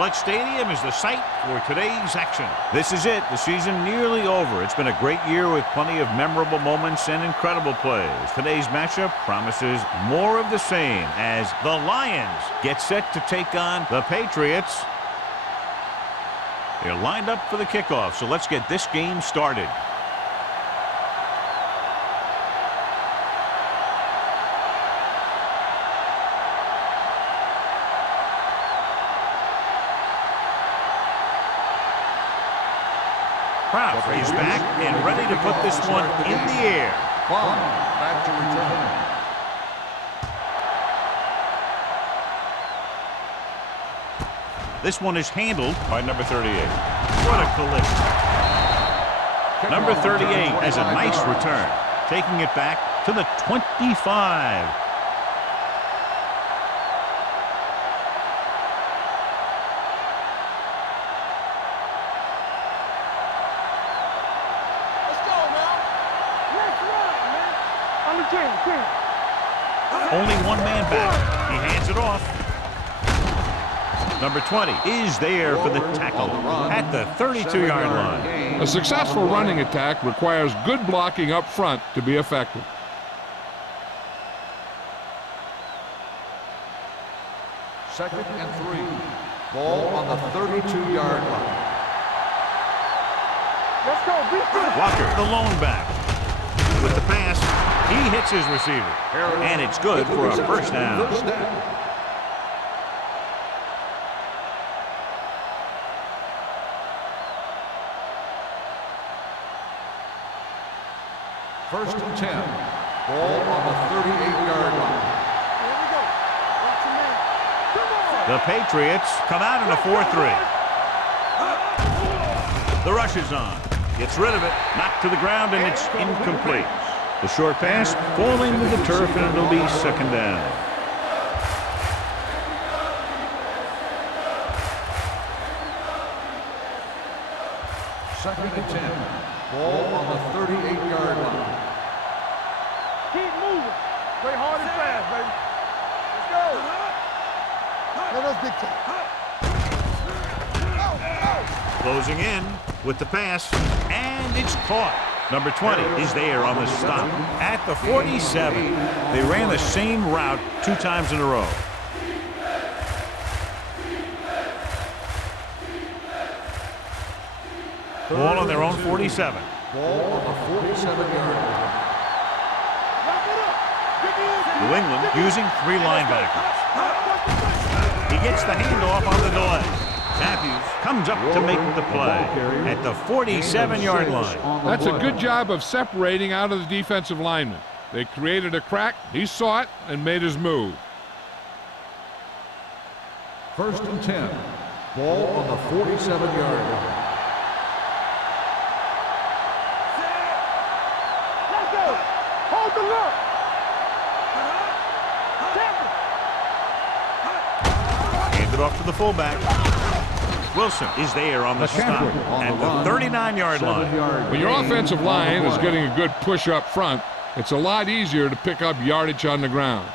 Gillette Stadium is the site for today's action. This is it. The season nearly over. It's been a great year with plenty of memorable moments and incredible plays. Today's matchup promises more of the same as the Lions get set to take on the Patriots. They're lined up for the kickoff, so let's get this game started. Kraft is back and ready to put this one in the air. Back to return. This one is handled by number 38. What a collision. Number 38 has a nice return, taking it back to the 25. Only one man back. He hands it off. Number 20 is there for the tackle at the 32-yard line. A successful running attack requires good blocking up front to be effective. Second and 3. Ball on the 32-yard line. Let's go. Walker, the lone back. With the pass, he hits his receiver. And it's good for a first down. First and 10. Ball on the 38-yard line. Here we go. Watch your man. Come on. The Patriots come out in a 4-3. The rush is on. Gets rid of it. Knocked to the ground, and it's incomplete. The short pass falling to the turf, and it'll be second down. Second and 10. Ball on the 38-yard line. Keep moving. Play hard and fast, baby. Let's go. Let us dictate. Closing in with the pass, and it's caught. Number 20 is there on the stop at the 47. They ran the same route 2 times in a row. Ball on their own 47. Ball on the 47-yard line. New England using 3 linebackers. He gets the handoff on the delay. Matthews comes up to make the play at the 47-yard line. That's a good job of separating out of the defensive lineman. They created a crack, he saw it, and made his move. First and 10. Ball on the 47-yard line. Let's go. Hold the look. Hand it off to the fullback. Wilson is there on the stop at the 39-yard line. When your offensive line is getting a good push up front, it's a lot easier to pick up yardage on the ground.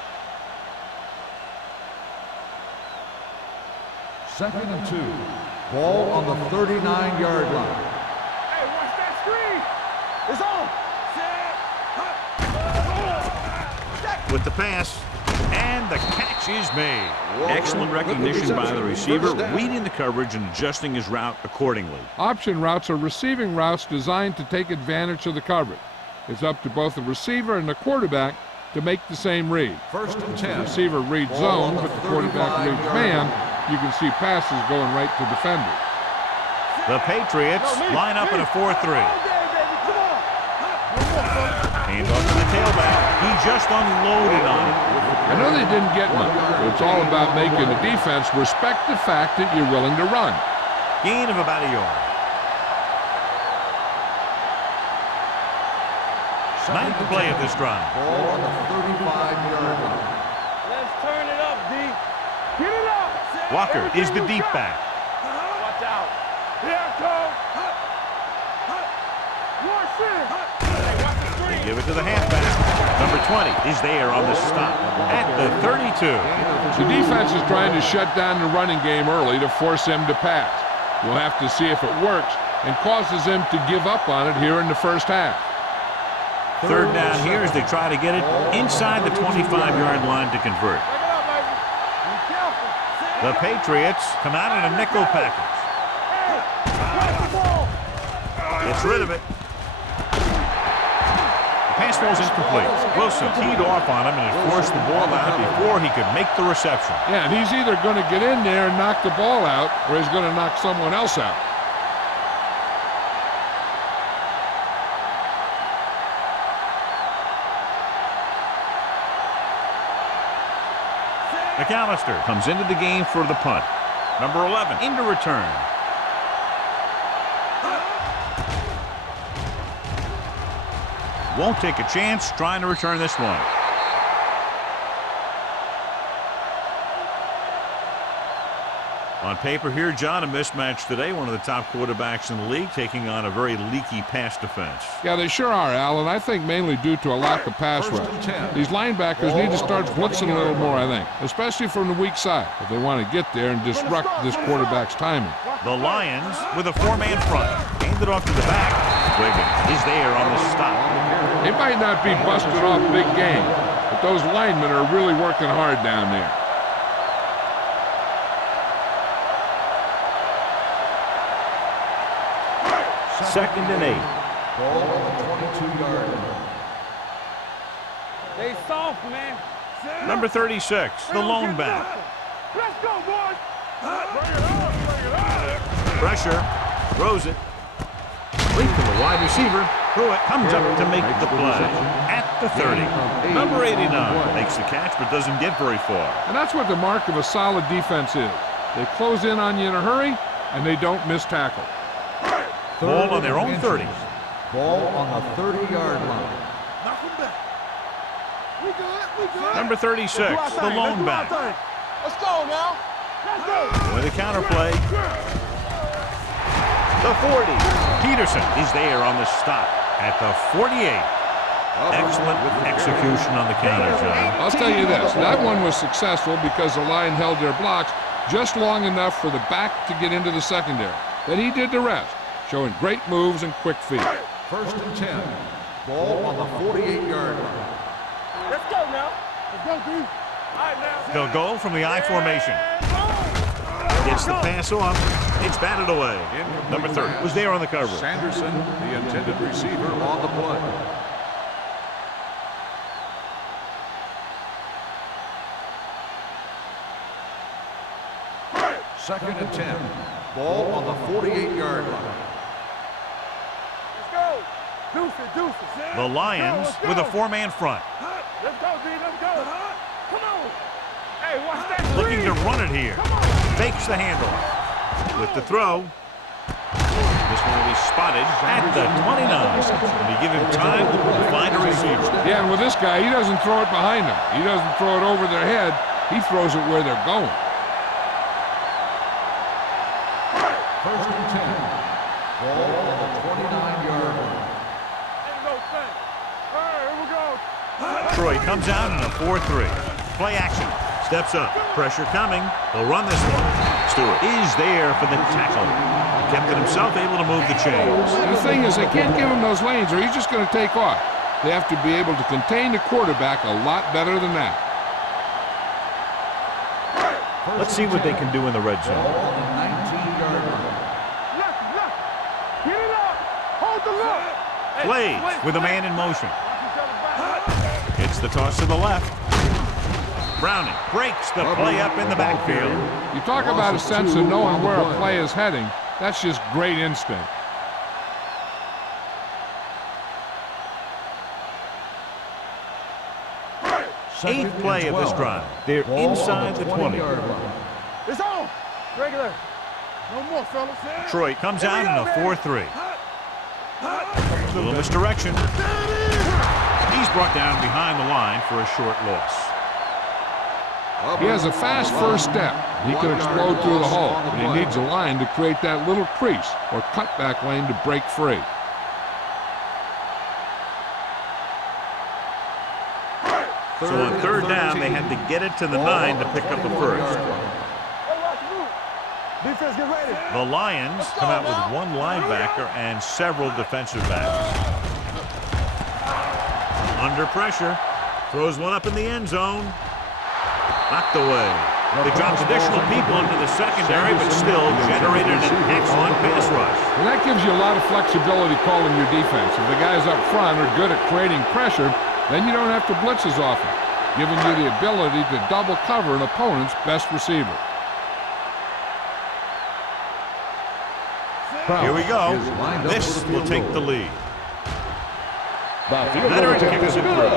Second and 2. Ball on the 39-yard line. Hey, watch that screen. It's on. With the pass, and the catch is made. Excellent recognition by the receiver, reading the coverage and adjusting his route accordingly. Option routes are receiving routes designed to take advantage of the coverage. It's up to both the receiver and the quarterback to make the same read. First and 10. The receiver reads zone, but the quarterback reads man. You can see passes going right to defenders. The Patriots line up in a 4-3. Hand off to the tailback. He just unloaded on it. I know they didn't get much, but it's all about making the defense respect the fact that you're willing to run. Gain of about a yard. Ninth play of this drive. Ball on the 35-yard line. Let's turn it up, D. Get it up. Walker is the deep back. Watch out. Here I come. Watch it. Hey, watch the screen. give it to the halfback. Number 20 is there on the stop at the 32. The defense is trying to shut down the running game early to force him to pass. We'll have to see if it works and causes him to give up on it here in the first half. Third down here as they try to get it inside the 25-yard line to convert. The Patriots come out in a nickel package. Gets rid of it. The pass was incomplete. Wilson teed off on him and had forced the ball out before he could make the reception. Yeah, and he's either going to get in there and knock the ball out, or he's going to knock someone else out. McAllister comes into the game for the punt. Number 11 into return. Won't take a chance trying to return this one. On paper here, John, a mismatch today. One of the top quarterbacks in the league taking on a very leaky pass defense. Yeah, they sure are, Al, and I think mainly due to a lack of pass rush. These linebackers need to start blitzing a little more, I think, especially from the weak side if they want to get there and disrupt this quarterback's timing. The Lions with a four-man front. Hand it off to the back. Wiggins is there on the stop. They might not be busted off big game, but those linemen are really working hard down there. Second and 8. Ball on the 22-yard line. They soft, man. Number 36, the lone back. Let's go, boys. Bring it on, bring it on. Pressure. Throws it. Leap to the wide receiver. Throw it. Comes up to make the play. At the 30. Number 89 makes the catch but doesn't get very far. And that's what the mark of a solid defense is. They close in on you in a hurry, and they don't miss tackle. Ball on their own 30. Ball on the 30-yard line. Knock him back. We good, we good. Number 36, the lone back. Let's go now. Let's go. With a counterplay. The 40. Peterson is there on the stop at the 48. Excellent execution on the counter, John. I'll tell you this, that one was successful because the line held their blocks just long enough for the back to get into the secondary. Then he did the rest, showing great moves and quick feet. First and 10. Ball on the 48-yard line. Let's go now. Let's go, D. All right, now. They'll go from the I formation. Gets the pass off. It's batted away. Number 30 was there on the cover. Sanderson, the intended receiver, on the play. Second and 10. Ball on the 48-yard line. Let's go. Deuce it, deuce it. The Lions with a four-man front. Let's go, D. Let's go. Come on. Hey, watch that. Looking to run it here. Fakes the handoff. With the throw. This one will be spotted at the 29. And you give him time to find a receiver. Yeah, and with this guy, he doesn't throw it behind them. He doesn't throw it over their head. He throws it where they're going. First and 10. Ball on the 29-yard line. Ain't no thing. All right, here we go. Troy comes out in a 4-3. Play action. Steps up. Pressure coming. They'll run this one. Stewart is there for the tackle. He kept it himself, able to move the chains. And the thing is, they can't give him those lanes or he's just going to take off. They have to be able to contain the quarterback a lot better than that. Let's see what they can do in the red zone. Ball on the 19-yard line. Left, left. Get it up. Hold the look. Plays with a man in motion. Watch each other back. It's the toss to the left. Browning breaks the play up in the backfield. You talk about a sense of knowing where a play is heading. That's just great instinct. Eighth play of this drive. They're inside the 20. It's on. Regular. No more, fellas. Detroit comes out in a 4-3. A little misdirection. He's brought down behind the line for a short loss. He has a fast first step. He can explode through the hole, but he needs a line to create that little crease or cutback lane to break free. So on third down, they had to get it to the 9 to pick up the first. Defense, get ready. The Lions come out with one linebacker and several defensive backs. Under pressure. Throws one up in the end zone. Knocked away. They dropped additional people into the secondary, but still generated an excellent pass rush. And that gives you a lot of flexibility calling your defense. If the guys up front are good at creating pressure, then you don't have to blitz as often, giving you the ability to double cover an opponent's best receiver. Here we go. This will take the lead. Veteran kickers it through.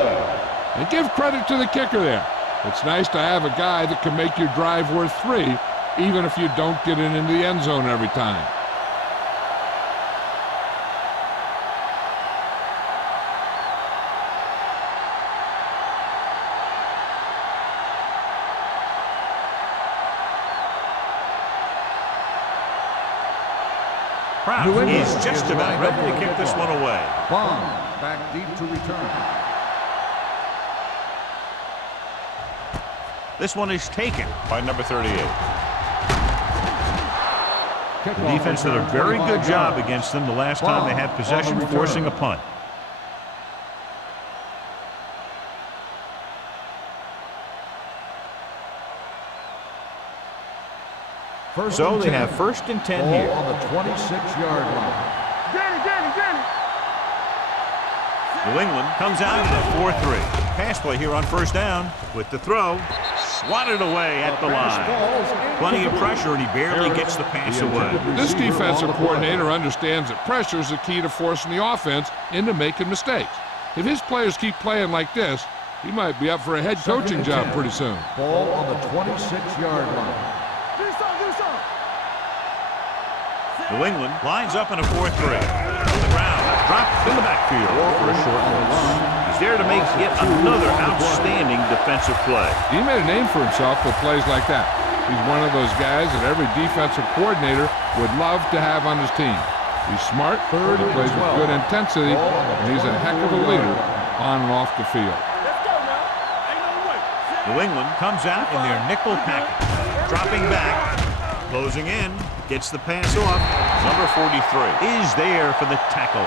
And give credit to the kicker there. It's nice to have a guy that can make your drive worth 3, even if you don't get it into the end zone every time. Brown is just about ready to kick this one away. Bond back deep to return. This one is taken by number 38. The defense did a very good job against them the last time they had possession, forcing a punt. So they have 1st and 10 here. On the 26-yard line. Danny. New England comes out in a 4-3. Pass play here on 1st down with the throw. Swatted away at the line. Plenty of pressure, and he barely gets the pass away. This defensive coordinator understands that pressure is the key to forcing the offense into making mistakes. If his players keep playing like this, he might be up for a head coaching job pretty soon. Ball on the 26-yard line. New England lines up in a 4-3. On the ground, dropped in the backfield for a short loss. He's there to make yet another outstanding defensive play. He made a name for himself with plays like that. He's one of those guys that every defensive coordinator would love to have on his team. He's smart, he plays with good intensity, and he's a heck of a leader on and off the field. New England comes out in their nickel package. Dropping back, closing in, gets the pass off. Number 43 is there for the tackle.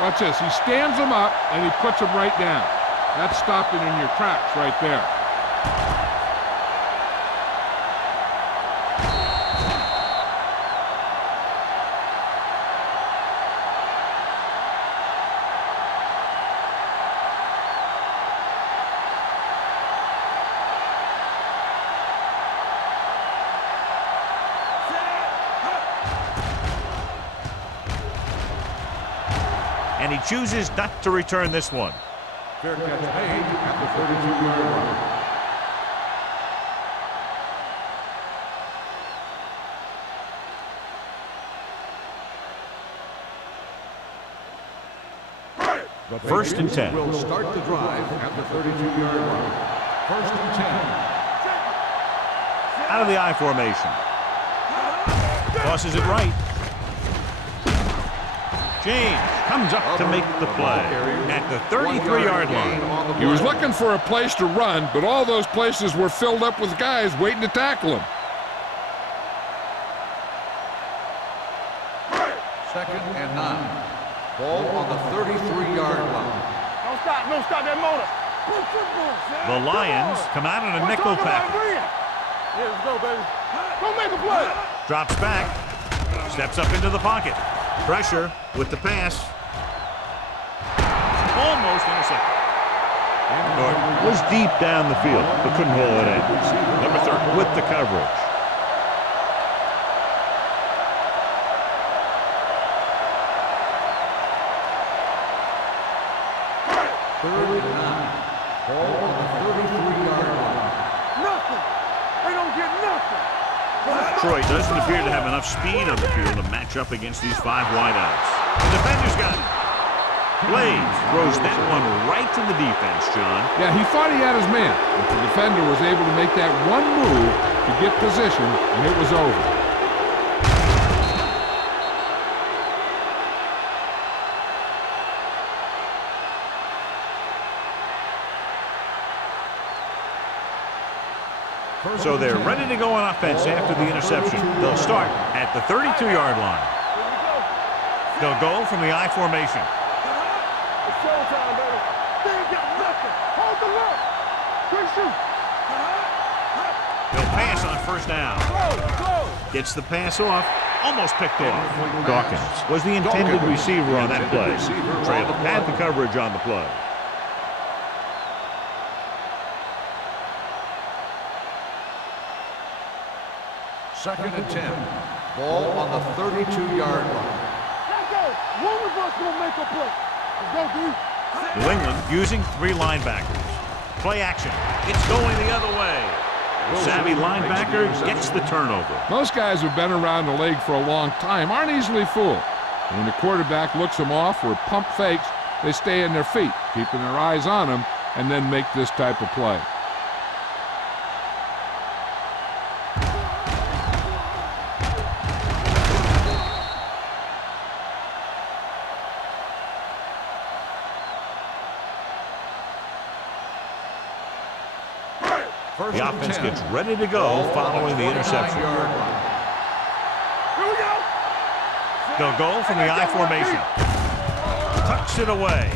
Watch this. He stands him up, and he puts him right down. That's stopping in your tracks right there. And he chooses not to return this one. Fair catch made at the 32-yard line. The 1st and 10. Will start the drive at the 32-yard line. 1st and 10. Out of the I formation. Tosses it right. James comes up to make the play at the 33-yard line. He was looking for a place to run, but all those places were filled up with guys waiting to tackle him. 2nd and 9. Ball on the 33-yard line. Don't stop that motor. The Lions come out in a nickel package. Yeah, let's go, baby. Don't make a play. Drops back. Steps up into the pocket. Pressure with the pass. Almost intercepted. Norton was deep down the field, but couldn't hold it in. Number 30 with the coverage. Third and 9. Ball on the 33-yard line. Nothing. They don't get nothing. Detroit doesn't appear to have enough speed on the field to match up against these 5 wideouts. The defender's got it. Blaze throws that one right to the defense, John. Yeah, he thought he had his man, but the defender was able to make that one move to get position, and it was over. So they're ready to go on offense after the interception. They'll start at the 32-yard line. They'll go from the I formation. It's showtime, baby. They ain't got nothing. Hold the look. Quick shoot. They'll pass on first down. Gets the pass off. Almost picked off. Dawkins was the intended receiver on that play. Trail had the coverage on the play. Second and 10. Ball on the 32-yard line. Let's go. One of us gonna make a play. Let's go, dude. New England using 3 linebackers. Play action. It's going the other way. Savvy linebacker gets the turnover. Most guys who've been around the league for a long time aren't easily fooled. When the quarterback looks them off or pump fakes, they stay in their feet, keeping their eyes on them, and then make this type of play. The offense gets ready to go following the interception. Here we go. They'll go from the I formation. Tucks it away.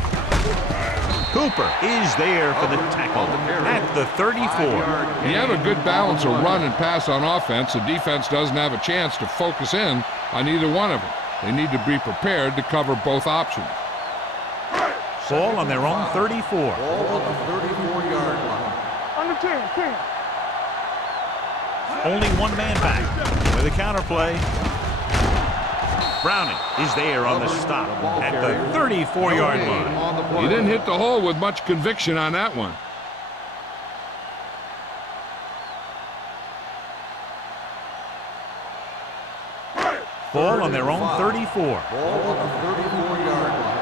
Cooper is there for the tackle at the 34. You have a good balance of run and pass on offense. The defense doesn't have a chance to focus in on either one of them. They need to be prepared to cover both options. Ball on their own 34. Ball on the 34-yard line. Under 10. Only one man back with a counterplay. Browning is there on the stop at the 34-yard line. He didn't hit the hole with much conviction on that one. Ball on their own 34. Ball on the 34-yard line.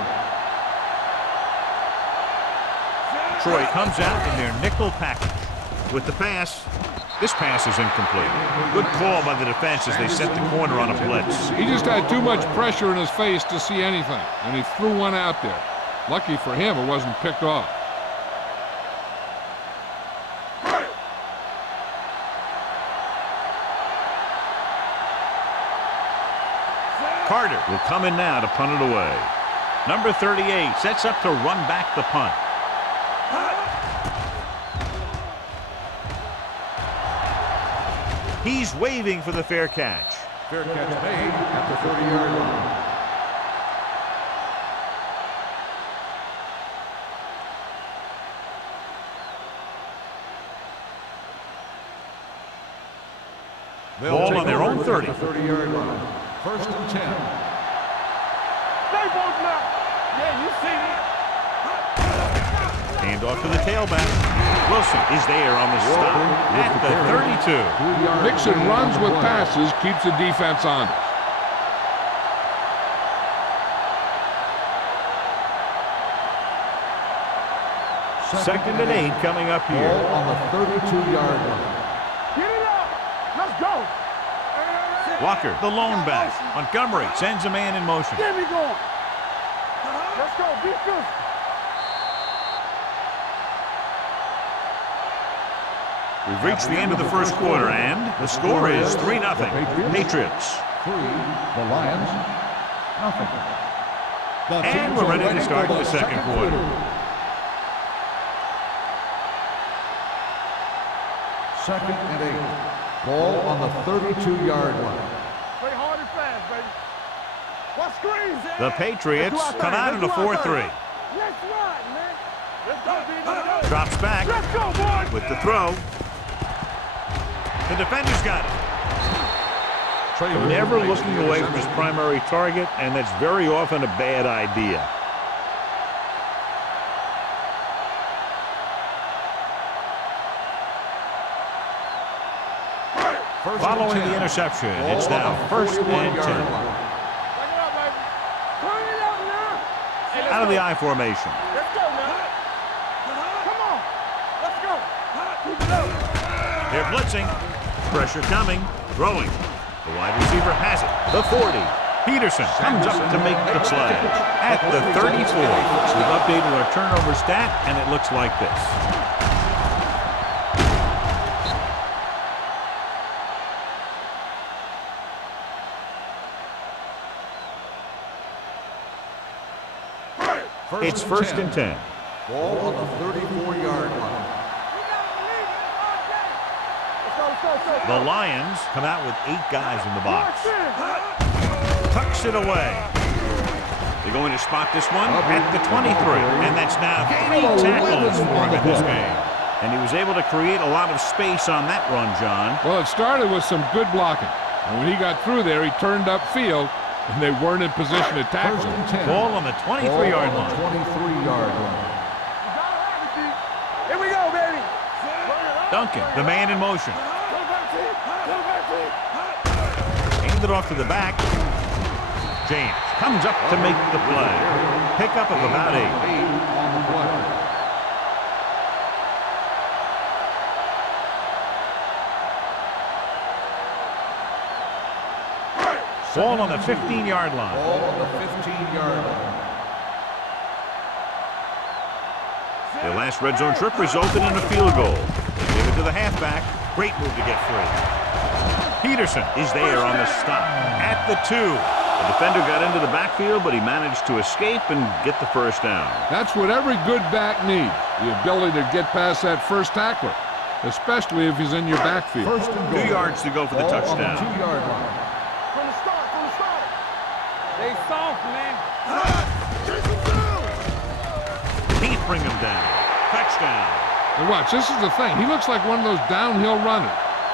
Detroit comes out in their nickel package. With the pass, this pass is incomplete. Good call by the defense as they set the corner on a blitz. He just had too much pressure in his face to see anything, and he threw one out there. Lucky for him, it wasn't picked off. Carter will come in now to punt it away. Number 38 sets up to run back the punt. He's waving for the fair catch. Fair catch made at the 30-yard line. Ball on their own 30. 30-yard line. First and 10. Stay both now. Yeah, you see that. Hand off to the tailback. Wilson is there on the stop at the 32. Mixing runs with passes keeps the defense honest. Second and 8 coming up Ball here. on the 32-yard line. Get it up. Let's go. Walker, the lone back. Montgomery sends a man in motion. Get me going. Let's go. Be good. We've reached the end of the first quarter, and the score is 3-0. Patriots. 3. The Lions. Nothing. And we're ready to start the second quarter. Second and 8. Ball on the 32-yard line. Play hard and fast, baby. What screens? The Patriots come out in a 4-3. Let's ride, man. Let's go, baby. Let's go. Drops back Let's go, boys. with the throw. The defender's got it. Never looking away from his primary target, and that's very often a bad idea. Following the interception, it's now first and 10. Bring it up, baby. Turn it up now. Out of the I formation. Let's go, man. Come on. Let's go. Keep it up. They're blitzing. Pressure coming. Throwing. The wide receiver has it. The 40. Peterson comes up to make the play at the 34. We've updated our turnover stat, and it looks like this. It's first and 10. Ball on the 34-yard line. The Lions come out with 8 guys in the box. Tucks it away. They're going to spot this one at the 23. And that's now 3 tackles for him in this game. And he was able to create a lot of space on that run, John. Well, it started with some good blocking. And when he got through there, he turned upfield, and they weren't in position to tackle him. Ball on the 23-yard line. 23-yard line. Here we go, baby. Duncan, the man in motion. Hand it off to the back. James comes up to make the play. Pickup of about 8. On the play. Ball on the 15-yard line. Ball on the 15-yard line. Their last red zone trip resulted in a field goal. They give it to the halfback. Great move to get free. Peterson is there on the stop at the 2. The defender got into the backfield, but he managed to escape and get the first down. That's what every good back needs, the ability to get past that first tackler, especially if he's in your backfield. First and goal. 2 yards to go for the Ball touchdown. on the 2-yard line. From the start. They soft, man. Can't bring him down. Touchdown. And watch, this is the thing. He looks like one of those downhill runners,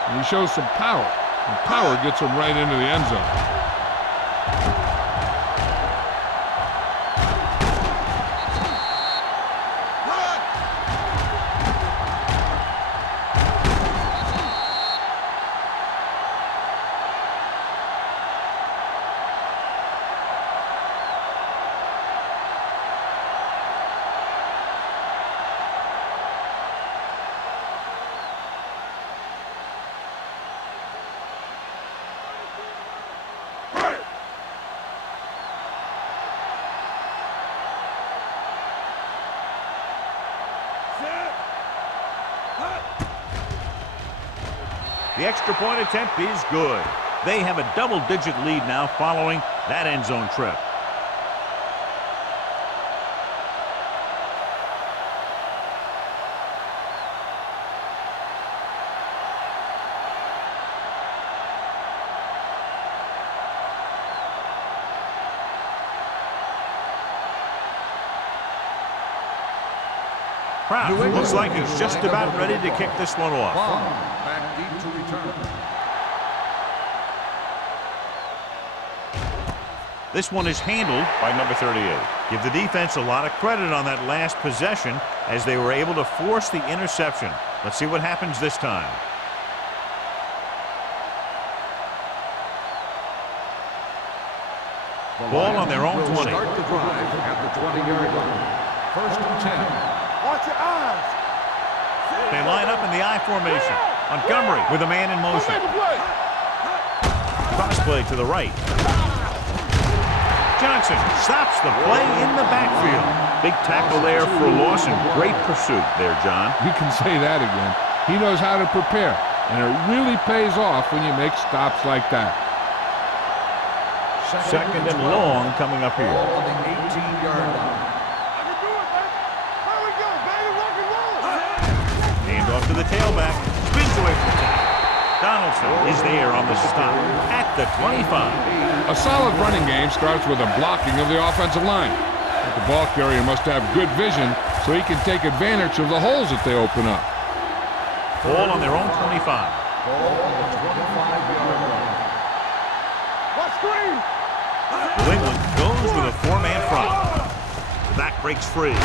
and he shows some power. And power gets him right into the end zone. The extra point attempt is good. They have a double-digit lead now following that end zone trip. Kraft looks like he's just about ready to kick this one off. Back deep to return. This one is handled by number 38. Give the defense a lot of credit on that last possession as they were able to force the interception. Let's see what happens this time. Ball on their own 20. Start the drive at the 20-yard line. First and 10. Watch your eyes. They line up in the I formation. Montgomery with a man in motion. Cross play to the right. Johnson stops the play in the backfield. Big tackle there for a loss and great pursuit there, John. You can say that again. He knows how to prepare, and it really pays off when you make stops like that. Second and long coming up here. Ball on the 18-yard line. Hand off to the tailback. Spins away from the tackle. Donaldson is there on the stop at the 25. A solid running game starts with a blocking of the offensive line. But the ball carrier must have good vision so he can take advantage of the holes that they open up. Ball on their own 25. Ball on the 25-yard line. Watch screen. New England goes with a 4-man front. The back breaks free.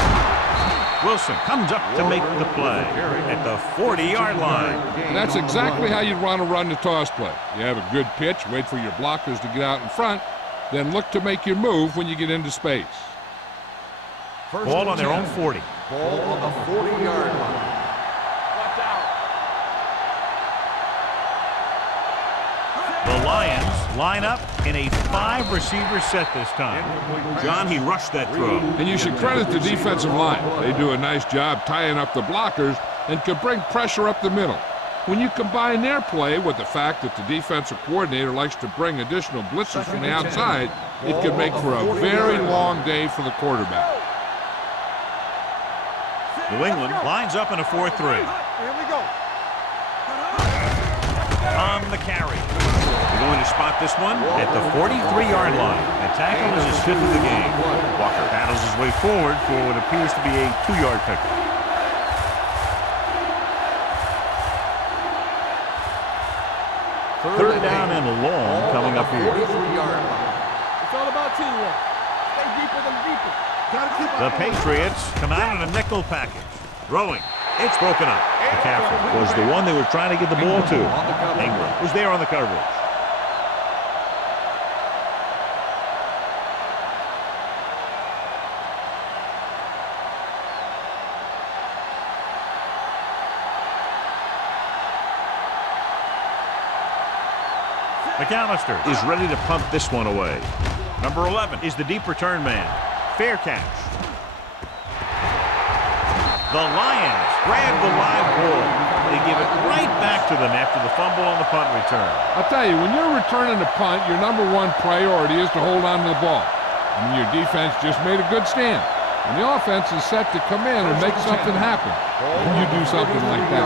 Wilson comes up to make the play at the 40-yard line. And that's exactly how you'd want to run the toss play. You have a good pitch, wait for your blockers to get out in front, then look to make your move when you get into space. Ball on their own 40. Ball on the 40-yard line. Watch out. The Lions line up in a 5-receiver set this time. John, he rushed that throw. And you should credit the defensive line. They do a nice job tying up the blockers and can bring pressure up the middle. When you combine their play with the fact that the defensive coordinator likes to bring additional blitzers from the outside, it can make for a very long day for the quarterback. New England lines up in a 4-3. Here we go. On the carry. They're going to spot this one at the 43-yard line. The tackle is his 5th of the game. Walker battles his way forward for what appears to be a 2-yard pickup. Third down and long coming up here. It's all about teamwork. Stay deeper than deeper. The Patriots come out in a nickel package. Throwing. It's broken up. McCaffrey was the one they were trying to get the ball to. Ingram was there on the coverage. McAllister is ready to punt this one away. Number 11 is the deep return man. Fair catch. The Lions grab the live ball. They give it right back to them after the fumble on the punt return. I'll tell you, when you're returning a punt, your number one priority is to hold on to the ball. I mean, your defense just made a good stand. And the offense is set to come in and make something happen. And you do something like that.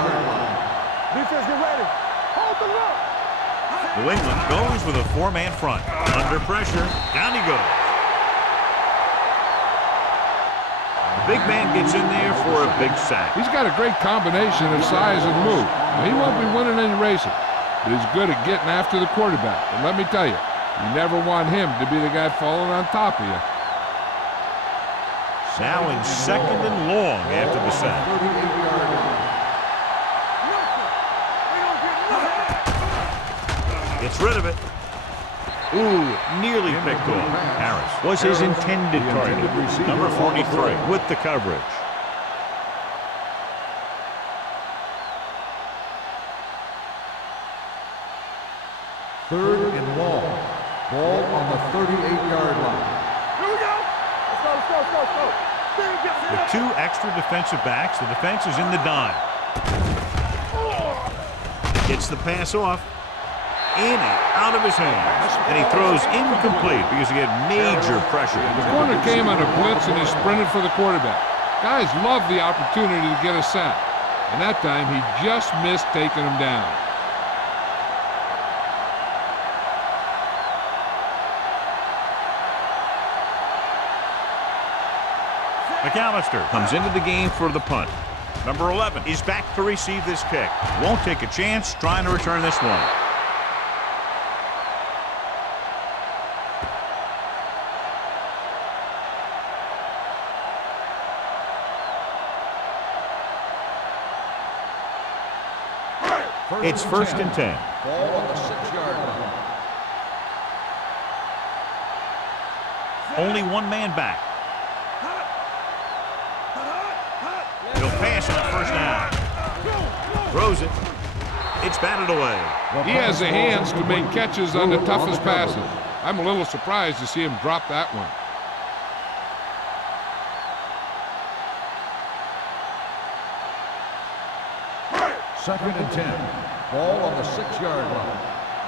Defense, get ready. Hold the look. New England goes with a 4-man front. Under pressure, down he goes. Big man gets in there for a big sack. He's got a great combination of size and move. Now, he won't be winning any races, but he's good at getting after the quarterback. And let me tell you, you never want him to be the guy falling on top of you. Now in 2nd and long after the sack. Gets rid of it. Ooh, nearly picked off. Harris was his intended target. Number 43 with the coverage. Third and long. Ball on the 38-yard line. Here we go. Let's go. With 2 extra defensive backs, the defense is in the dime. Gets the pass off. In and out of his hands. And he throws incomplete because he had major pressure. The corner came on a blitz and he sprinted for the quarterback. Guys love the opportunity to get a sack. And that time he just missed taking him down. McAllister comes into the game for the punt. Number 11 is back to receive this kick. Won't take a chance trying to return this one. It's 1st and 10. Ball on the 6-yard line. Only 1 man back. He'll pass on 1st down. Throws it. It's batted away. He has the hands to make catches on the toughest passes. I'm a little surprised to see him drop that one. Second and 10. Ball on the 6-yard line.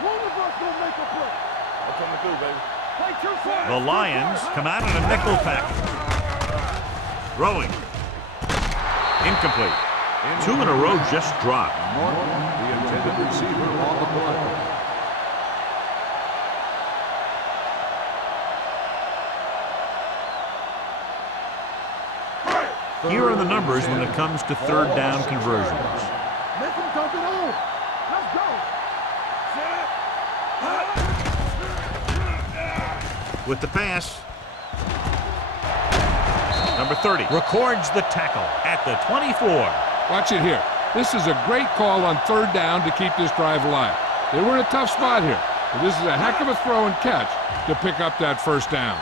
One of us gonna make a play. I'm coming through, baby. Play 2 points. The Lions come out in a nickel package. Throwing. Incomplete. 2 in a row just dropped. Norton, the intended receiver on the play. Here are the numbers when it comes to 3rd down conversions. Make him dump it on. Let's go. With the pass. Number 30 records the tackle at the 24. Watch it here. This is a great call on 3rd down to keep this drive alive. They were in a tough spot here, but this is a heck of a throw and catch to pick up that 1st down.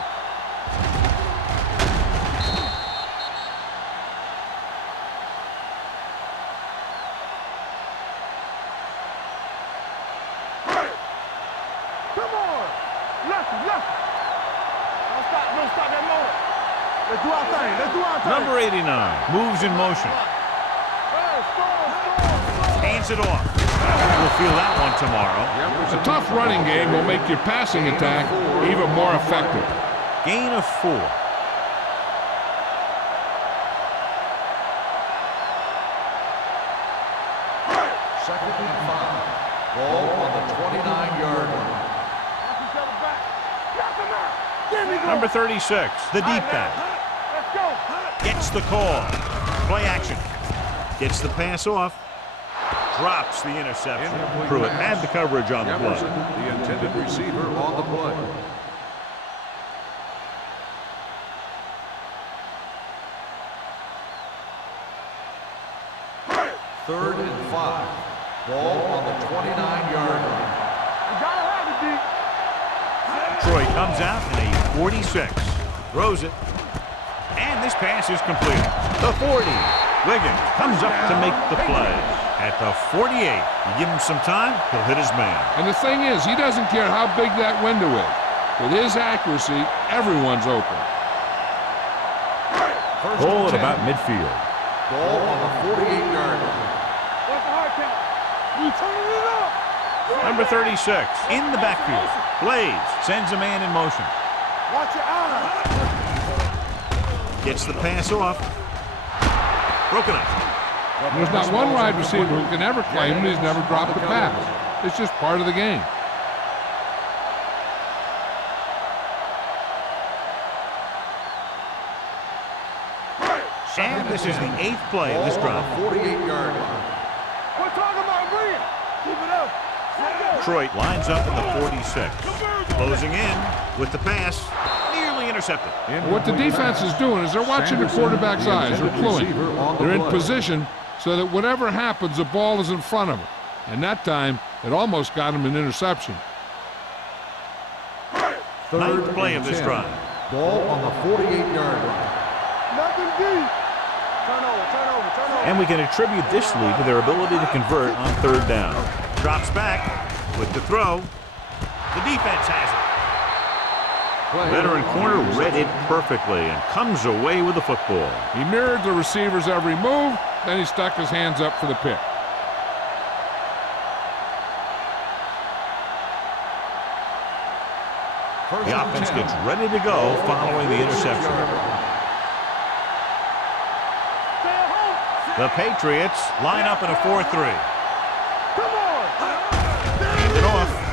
Come on. Left. Don't stop that motor. Let's do our thing. Number 89 moves in motion. Hands it off. We'll feel that one tomorrow. A tough running game will make your passing attack even more effective. Gain of 4. Number 36, the deep back. Let's go. Gets the call. Play action. Gets the pass off. Drops the interception. Pruitt had the coverage on the play. Jefferson, the intended receiver on the play. Third and 5. Ball on the 29-yard line. You gotta have it, D. Troy comes out in a 46. Throws it. And this pass is complete. The 40. Wiggins comes up to make the play. At the 48. You give him some time, he'll hit his man. And the thing is, he doesn't care how big that window is. With his accuracy, everyone's open. Ball at about midfield. Ball on the 48-yard line. What's the hard count? We turning it up. Number 36 in the backfield. Blaze sends a man in motion. Watch your eyes. Gets the pass off. Broken up. There's not one wide receiver who can ever claim that he's never dropped a pass. It's just part of the game. And this is the 8th play of this drive. 48-yard line. We're talking about Green. Keep it up. Let's go. Detroit lines up in the 46. Closing in with the pass. Nearly intercepted. What the defense is doing is they're watching the quarterback's eyes. They're cluing. They're in position so that whatever happens, the ball is in front of them. And that time, it almost got him an interception. 9th play of this 10. drive. Ball on the 48-yard line. Nothing deep. Turn over, turn over, turn over. And we can attribute this lead to their ability to convert on 3rd down. Drops back with the throw. The defense has it. Veteran corner read it perfectly and comes away with the football. He mirrored the receiver's every move, then he stuck his hands up for the pick. The offense gets ready to go following the interception. The Patriots line up in a 4-3. Come on. Hand it off.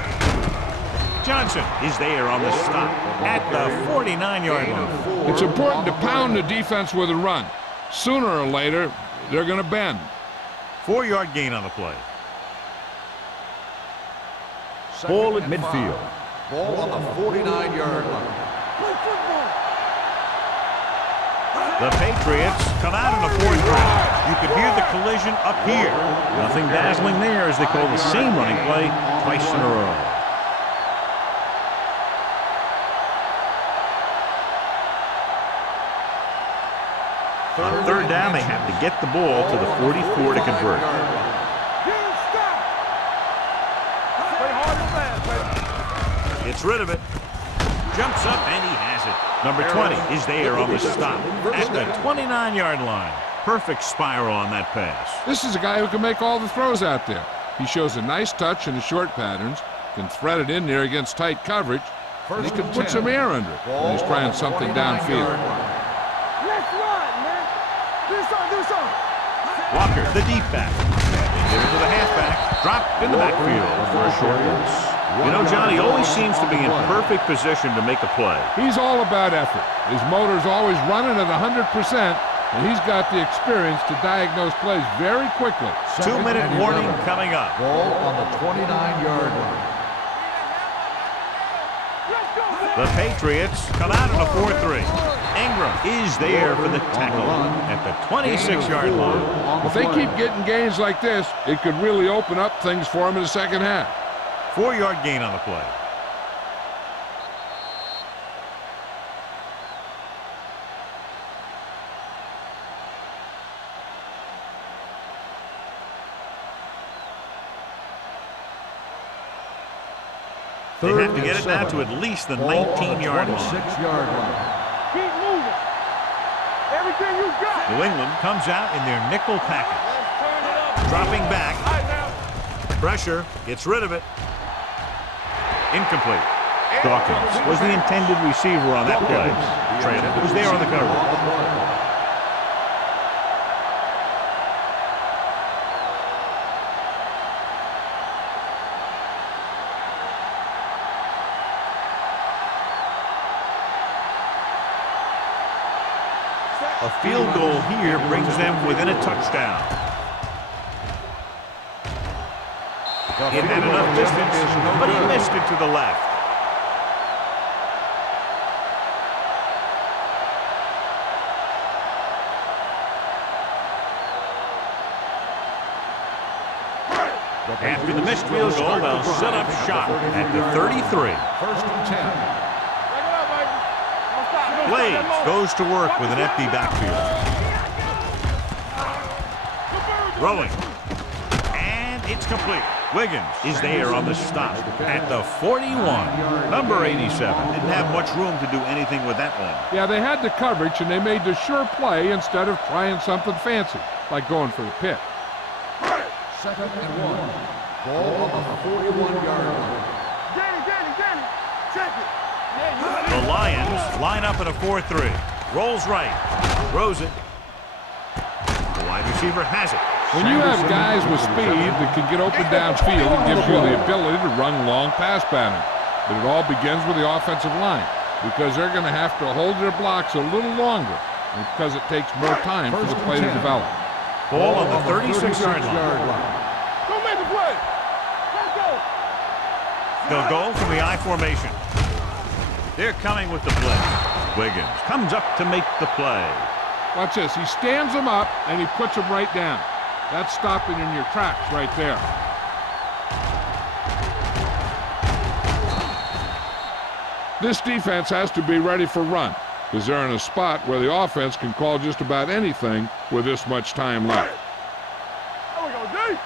Johnson is there on the stop at the 49-yard line. It's important to pound the defense with a run. Sooner or later, they're going to bend. 4-yard gain on the play. Ball at midfield. Ball on the 49-yard line. Play football. The Patriots come out in the 4th round. You could hear the collision up here. Nothing dazzling there as they call the same running play twice in a row. On 3rd down, they have to get the ball to the 44 to convert. Get him stopped. Play hard and fast, baby. Gets rid of it. Jumps up and he has it. Number 20 is there on the stop at the 29-yard line. Perfect spiral on that pass. This is a guy who can make all the throws out there. He shows a nice touch in the short patterns, can thread it in there against tight coverage, and he can put some air under it when he's trying something downfield. Let's run, man. Do something. Walker, the deep back. Give it to the halfback. Dropped in the backfield for a short loss. You know, Johnny always seems to be in perfect position to make a play. He's all about effort. His motor's always running at 100%, and he's got the experience to diagnose plays very quickly. 2-minute warning coming up. Ball on the 29-yard line. Let's go. The Patriots come out in a 4-3. Ingram is there for the tackle at the 26-yard line. If they keep getting gains like this, it could really open up things for him in the second half. 4-yard gain on the play. They have to get it now to at least the 19-yard line. 26-yard line. Keep moving. Everything you got. New England comes out in their nickel package. Let's turn it up. Dropping back. All right, now. Pressure. Gets rid of it. Incomplete. Dawkins was the intended receiver on that play. Trent was there on the cover. A field goal here brings them within a touchdown. It had enough distance, but he missed it to the left. After the missed field goal, they'll set up shop at the 33. First and 10. Blades goes to work with an empty backfield. Throwing. And it's complete. Wiggins is there on the stop at the 41. Number 87. Didn't have much room to do anything with that one. Yeah, they had the coverage, and they made the sure play instead of trying something fancy, like going for the pick. Second and 1. Ball on the 41-yard line. Danny, check it. The Lions line up at a 4-3. Rolls right. Throws it. The wide receiver has it. When you have guys with speed that can get open downfield, it gives you the ability to run long pass patterns. But it all begins with the offensive line, because they're going to have to hold their blocks a little longer, because it takes more time for the play to develop. Ball on the 36-yard line. Go make the play. Let's go. They'll go from the I formation. They're coming with the blitz. Wiggins comes up to make the play. Watch this. He stands them up, and he puts them right down. That's stopping in your tracks right there. This defense has to be ready for run, because they're in a spot where the offense can call just about anything with this much time left. There we go, D.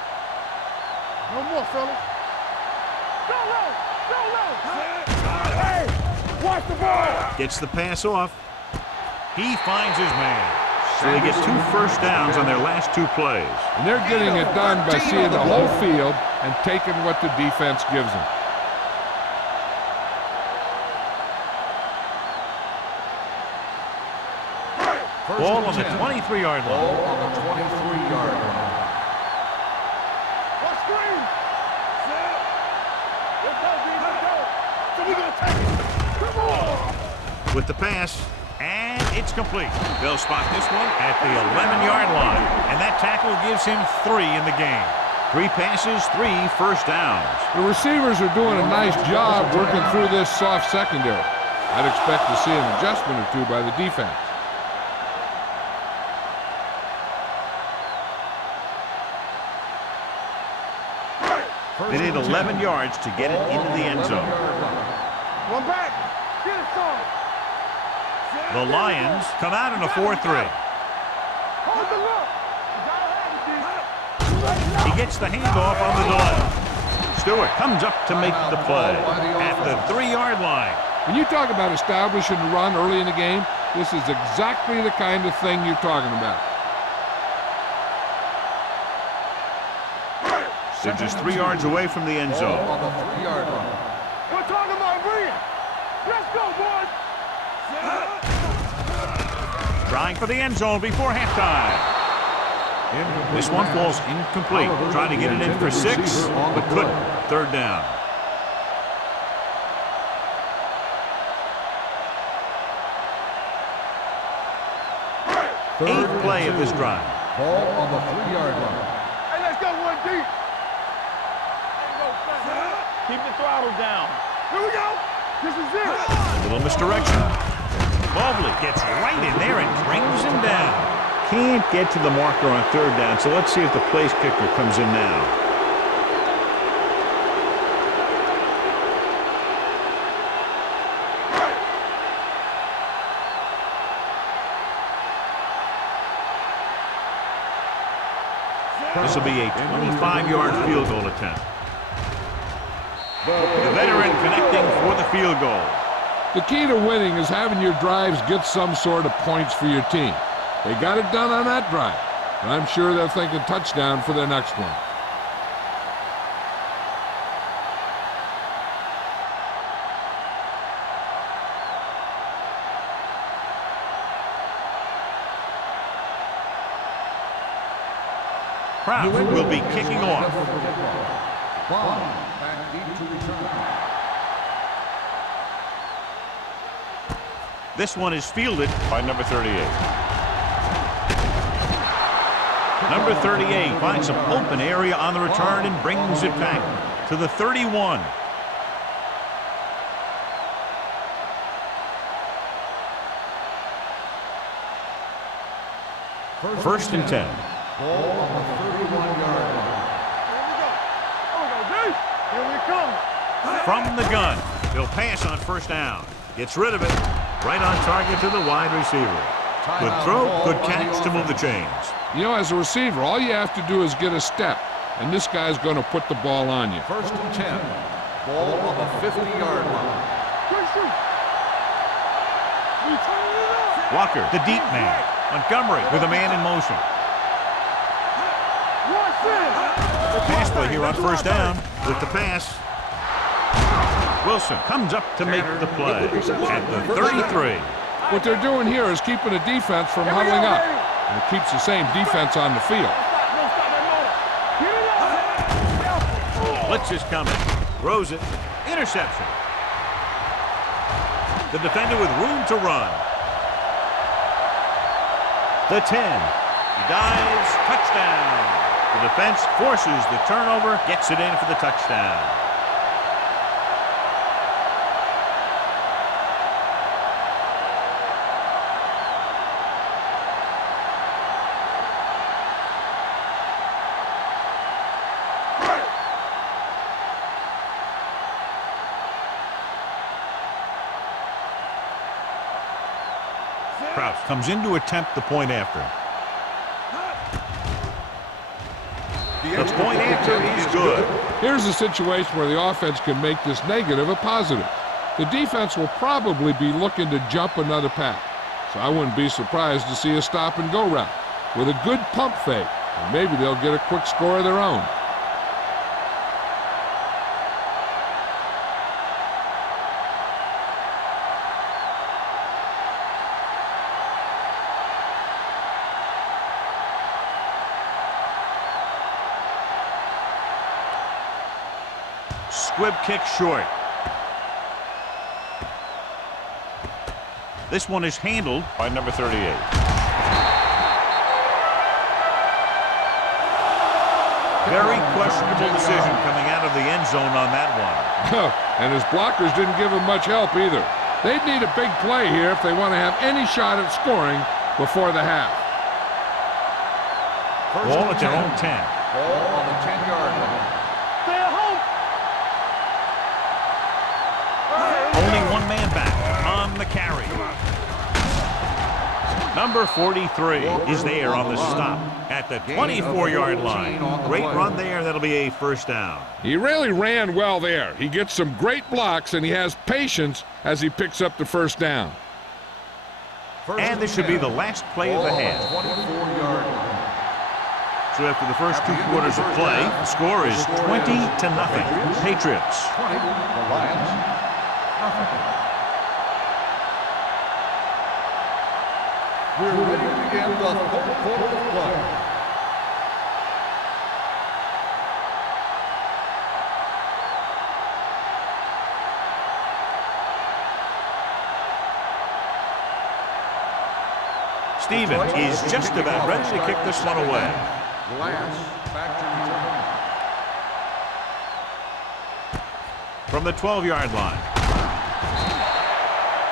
No more, fellas. Go low. Hey, watch the ball. Gets the pass off. He finds his man. So they get 2 first downs on their last 2 plays. And they're getting it done by seeing the whole field and taking what the defense gives them. Ball on the 23-yard line. Ball on the 23-yard line. What screen? Let's go, D. Let's go. So we're going to take it. Come on. With the pass. And it's complete. They'll spot this one at the 11-yard line. And that tackle gives him 3 in the game. 3 passes, 3 first downs. The receivers are doing a nice job working through this soft secondary. I'd expect to see an adjustment or 2 by the defense. They need 11 yards to get it into the end zone. One back. Get it, son. The Lions come out in a 4-3. Hold the look. He gets the handoff on the delay. Stewart comes up to make the play at the 3-yard line. When you talk about establishing the run early in the game, this is exactly the kind of thing you're talking about. They're just 3 yards away from the end zone. On the 3-yard line. We're talking about Bria. Let's go, boys. Trying for the end zone before halftime. This one falls incomplete. Trying to get it in for 6, but couldn't. 3rd down. 8th play of this drive. Ball on the 3-yard line. Hey, let's go, 1 deep. Keep the throttle down. Here we go. This is it. Little misdirection. Mobley gets right in there and brings him down. Can't get to the marker on 3rd down, so let's see if the place kicker comes in now. This will be a 25-yard field goal attempt. The veteran connecting for the field goal. The key to winning is having your drives get some sort of points for your team. They got it done on that drive, and I'm sure they're thinking touchdown for their next one. Kraft will be kicking off. Bond back deep to return. This one is fielded by number 38. Number 38 finds some open area on the return and brings it back to the 31. First and 10. Ball on the 31-yard line. Here we come. From the gun, he'll pass on first down. Gets rid of it. Right on target to the wide receiver. Good throw, good catch to move the chains. You know, as a receiver, all you have to do is get a step, and this guy's going to put the ball on you. First and 10. Ball on the 50-yard line. Walker, the deep man. Montgomery with a man in motion. Pass play here on first down with the pass. Wilson comes up to make the play at the 33. What they're doing here is keeping the defense from huddling up, and it keeps the same defense on the field. Blitz is coming. Throws it. Interception. The defender with room to run. The 10. He dives. Touchdown. The defense forces the turnover. Gets it in for the touchdown. Kraus comes in to attempt the point after. The point after is good. Here's a situation where the offense can make this negative a positive. The defense will probably be looking to jump another pass, so I wouldn't be surprised to see a stop-and-go route with a good pump fake, and maybe they'll get a quick score of their own. Squib kick short. This one is handled by number 38. Very questionable decision coming out of the end zone on that one. And his blockers didn't give him much help either. They'd need a big play here if they want to have any shot at scoring before the half. Ball at their own 10. Ball on the 10-yard line. Stay at home. Only one man back on the carry. Number 43 is there on the stop at the 24-yard line. Great run there. That'll be a first down. He really ran well there. He gets some great blocks, and he has patience as he picks up the first down. And this should be the last play of the half. 24-yard line. So after the first 2 quarters of play, the score is 20-0. Patriots. 20, the Lions, nothing. We're ready to begin the third quarter of play. Stevens is just about ready to kick this one away. Lance back to return. From the 12-yard line.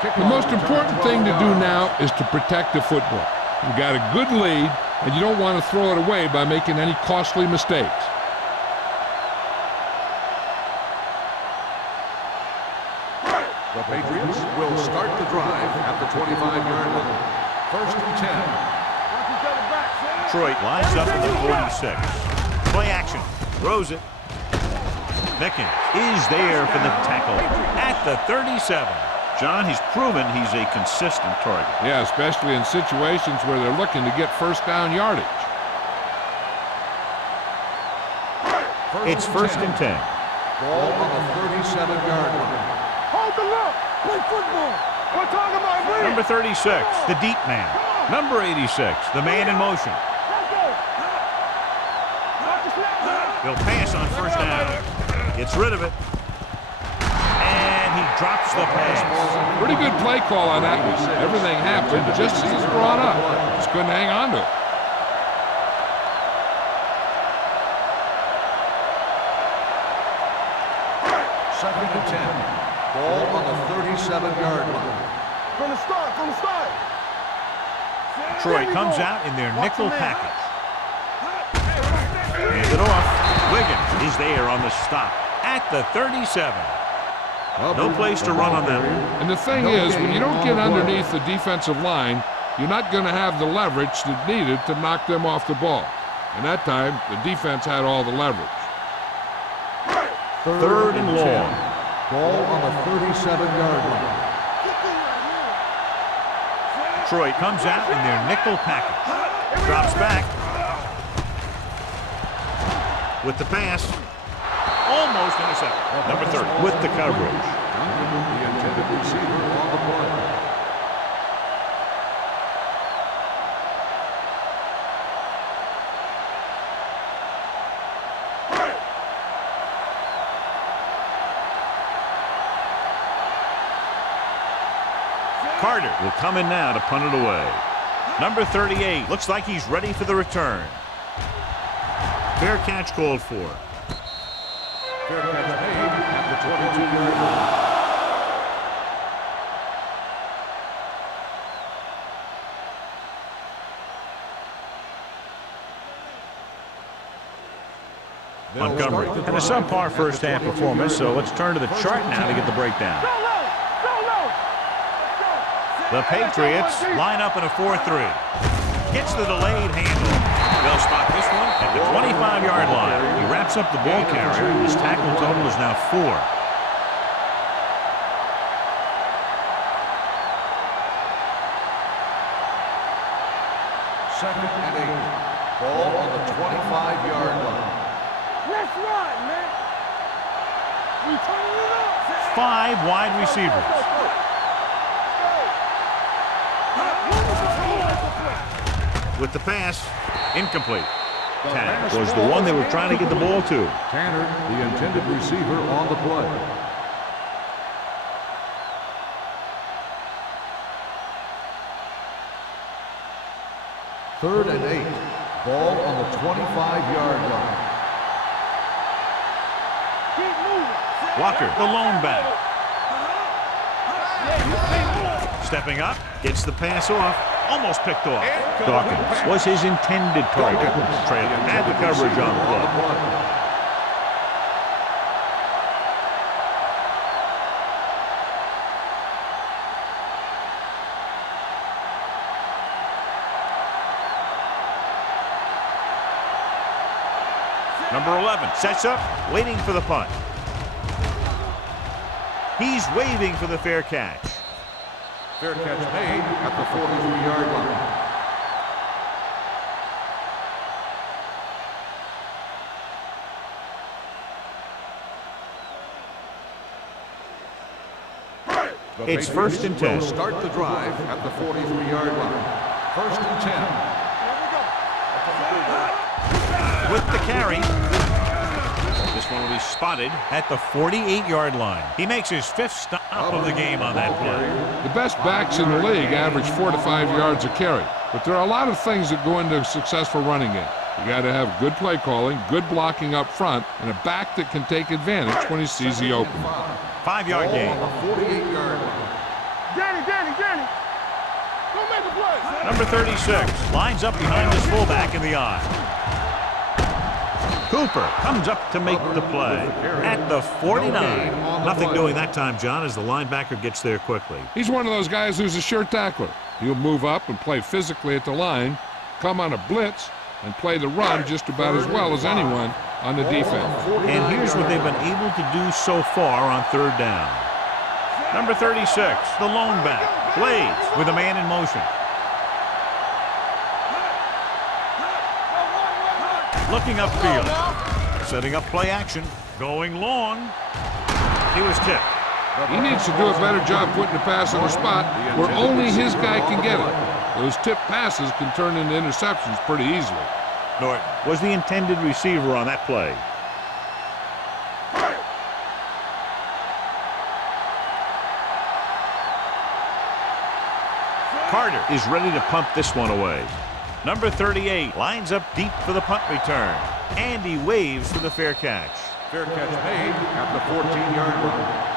The most important thing to do now is to protect the football. You've got a good lead, and you don't want to throw it away by making any costly mistakes. The Patriots will start the drive at the 25-yard line. First and 10. Detroit lines up at the 46. Play action. Throws it. Mickens is there for the tackle at the 37. John, he's proven he's a consistent target. Yeah, especially in situations where they're looking to get first down yardage. It's first and 10. Ball on the 37-yard line. Hold the look. Play football. We're talking about me. Number 36, the deep man. Number 86, the man in motion. Let's go. He'll pass on first down. Gets rid of it. And he drops the pass. Pretty good play call on that one. Everything happened just as it's brought up. Just couldn't hang on to it. Ball on the 37-yard line. From the start, from the start. Detroit comes out in their nickel package. Hands it off. Wiggins is there on the stop at the 37. No place to run on that one. And the thing is, when you don't get underneath the defensive line, you're not going to have the leverage that needed to knock them off the ball. And that time, the defense had all the leverage. Third and long. Ball on the 37-yard line. Detroit comes out in their nickel package. Drops back. With the pass. Almost intercepted. Number 30 with the coverage. The intended receiver on the play. Carter will come in now to punt it away. Number 38 looks like he's ready for the return. Fair catch called for. Fair catch made at the 22-yard line. Montgomery had a subpar first half performance, so let's turn to the chart now to get the breakdown. The Patriots line up in a 4-3. Gets the delayed handle. They'll spot this one at the 25-yard line. He wraps up the ball carrier. His tackle total is now 4. Second and 8. Ball on the 25-yard line. Let's run, man. We turning it up. 5 wide receivers. With the pass, incomplete. Tanner was the one they were trying to get the ball to. Tanner, the intended receiver on the play. Third and 8. Ball on the 25-yard line. Keep moving. Walker, the lone back. Stepping up, gets the pass off. Almost picked off. Dawkins was his intended target. Traylor had the coverage on the play. Number 11 sets up, waiting for the punt. He's waving for the fair catch. Fair catch made at the 43-yard line. It's first and 10. Will start the drive at the 43-yard line. First and 10. With the carry. This one will be spotted at the 48-yard line. He makes his 5th stop of the game on that play. The best backs in the league average 4 to 5 yards a carry. But there are a lot of things that go into a successful running game. You got to have good play calling, good blocking up front, and a back that can take advantage when he sees the opening. 5-yard gain. 48-yard line. Danny. Don't make the play. Number 36 lines up behind his fullback in the eye. Cooper comes up to make the play at the 49. Nothing doing that time, John, as the linebacker gets there quickly. He's one of those guys who's a sure tackler. He'll move up and play physically at the line, come on a blitz, and play the run just about as well as anyone on the defense. And here's what they've been able to do so far on third down. Number 36, the lone back, Blades with a man in motion. Looking upfield, setting up play action, going long. He was tipped. He needs to do a better job putting the pass on the spot where only his guy can get it. Those tip passes can turn into interceptions pretty easily. Norton was the intended receiver on that play. Carter is ready to punt this one away. Number 38 lines up deep for the punt return. And he waves for the fair catch. Fair catch made at the 14-yard line.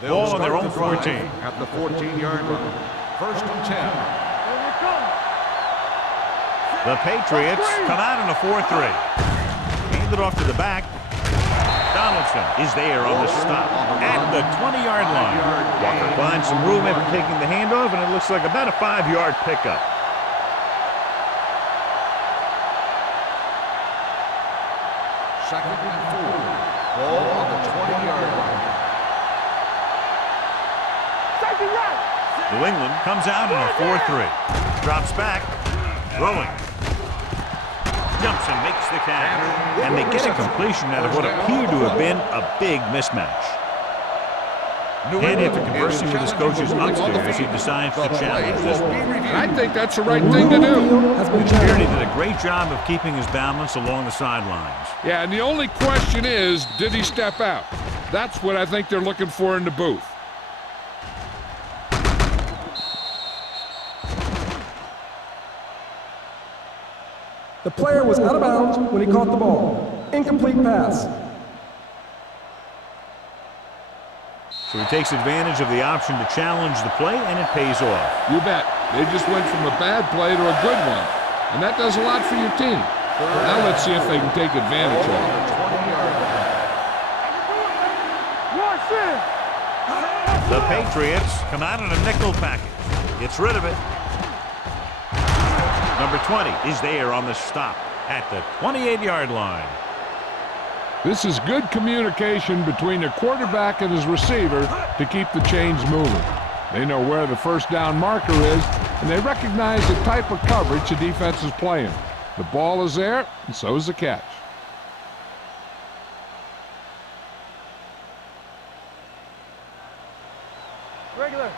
They'll Ball on their start own the drive 14. at the 14-yard line. First and 10. The Patriots come out in a 4-3. Hand it off to the back. Donaldson is there on the stop at the 20-yard line. Walker finds some room after taking the handoff, and it looks like about a 5-yard pickup. Second and 4. Ball on the 20-yard line. New England comes out in a 4-3. Drops back. Throwing. Jumps and makes the catch. And they get a completion out of what appeared to have been a big mismatch. And after conversing with his coaches upstairs, he decides to challenge this one. I think that's the right thing to do. Security did a great job of keeping his balance along the sidelines. Yeah, and the only question is, did he step out? That's what I think they're looking for in the booth. The player was out of bounds when he caught the ball. Incomplete pass. So he takes advantage of the option to challenge the play, and it pays off. You bet. They just went from a bad play to a good one. And that does a lot for your team. Now let's see if they can take advantage of it. The Patriots come out in a nickel package. Gets rid of it. Number 20 is there on the stop at the 28-yard line. This is good communication between the quarterback and his receiver to keep the chains moving. They know where the first down marker is, and they recognize the type of coverage the defense is playing. The ball is there, and so is the catch. Regular.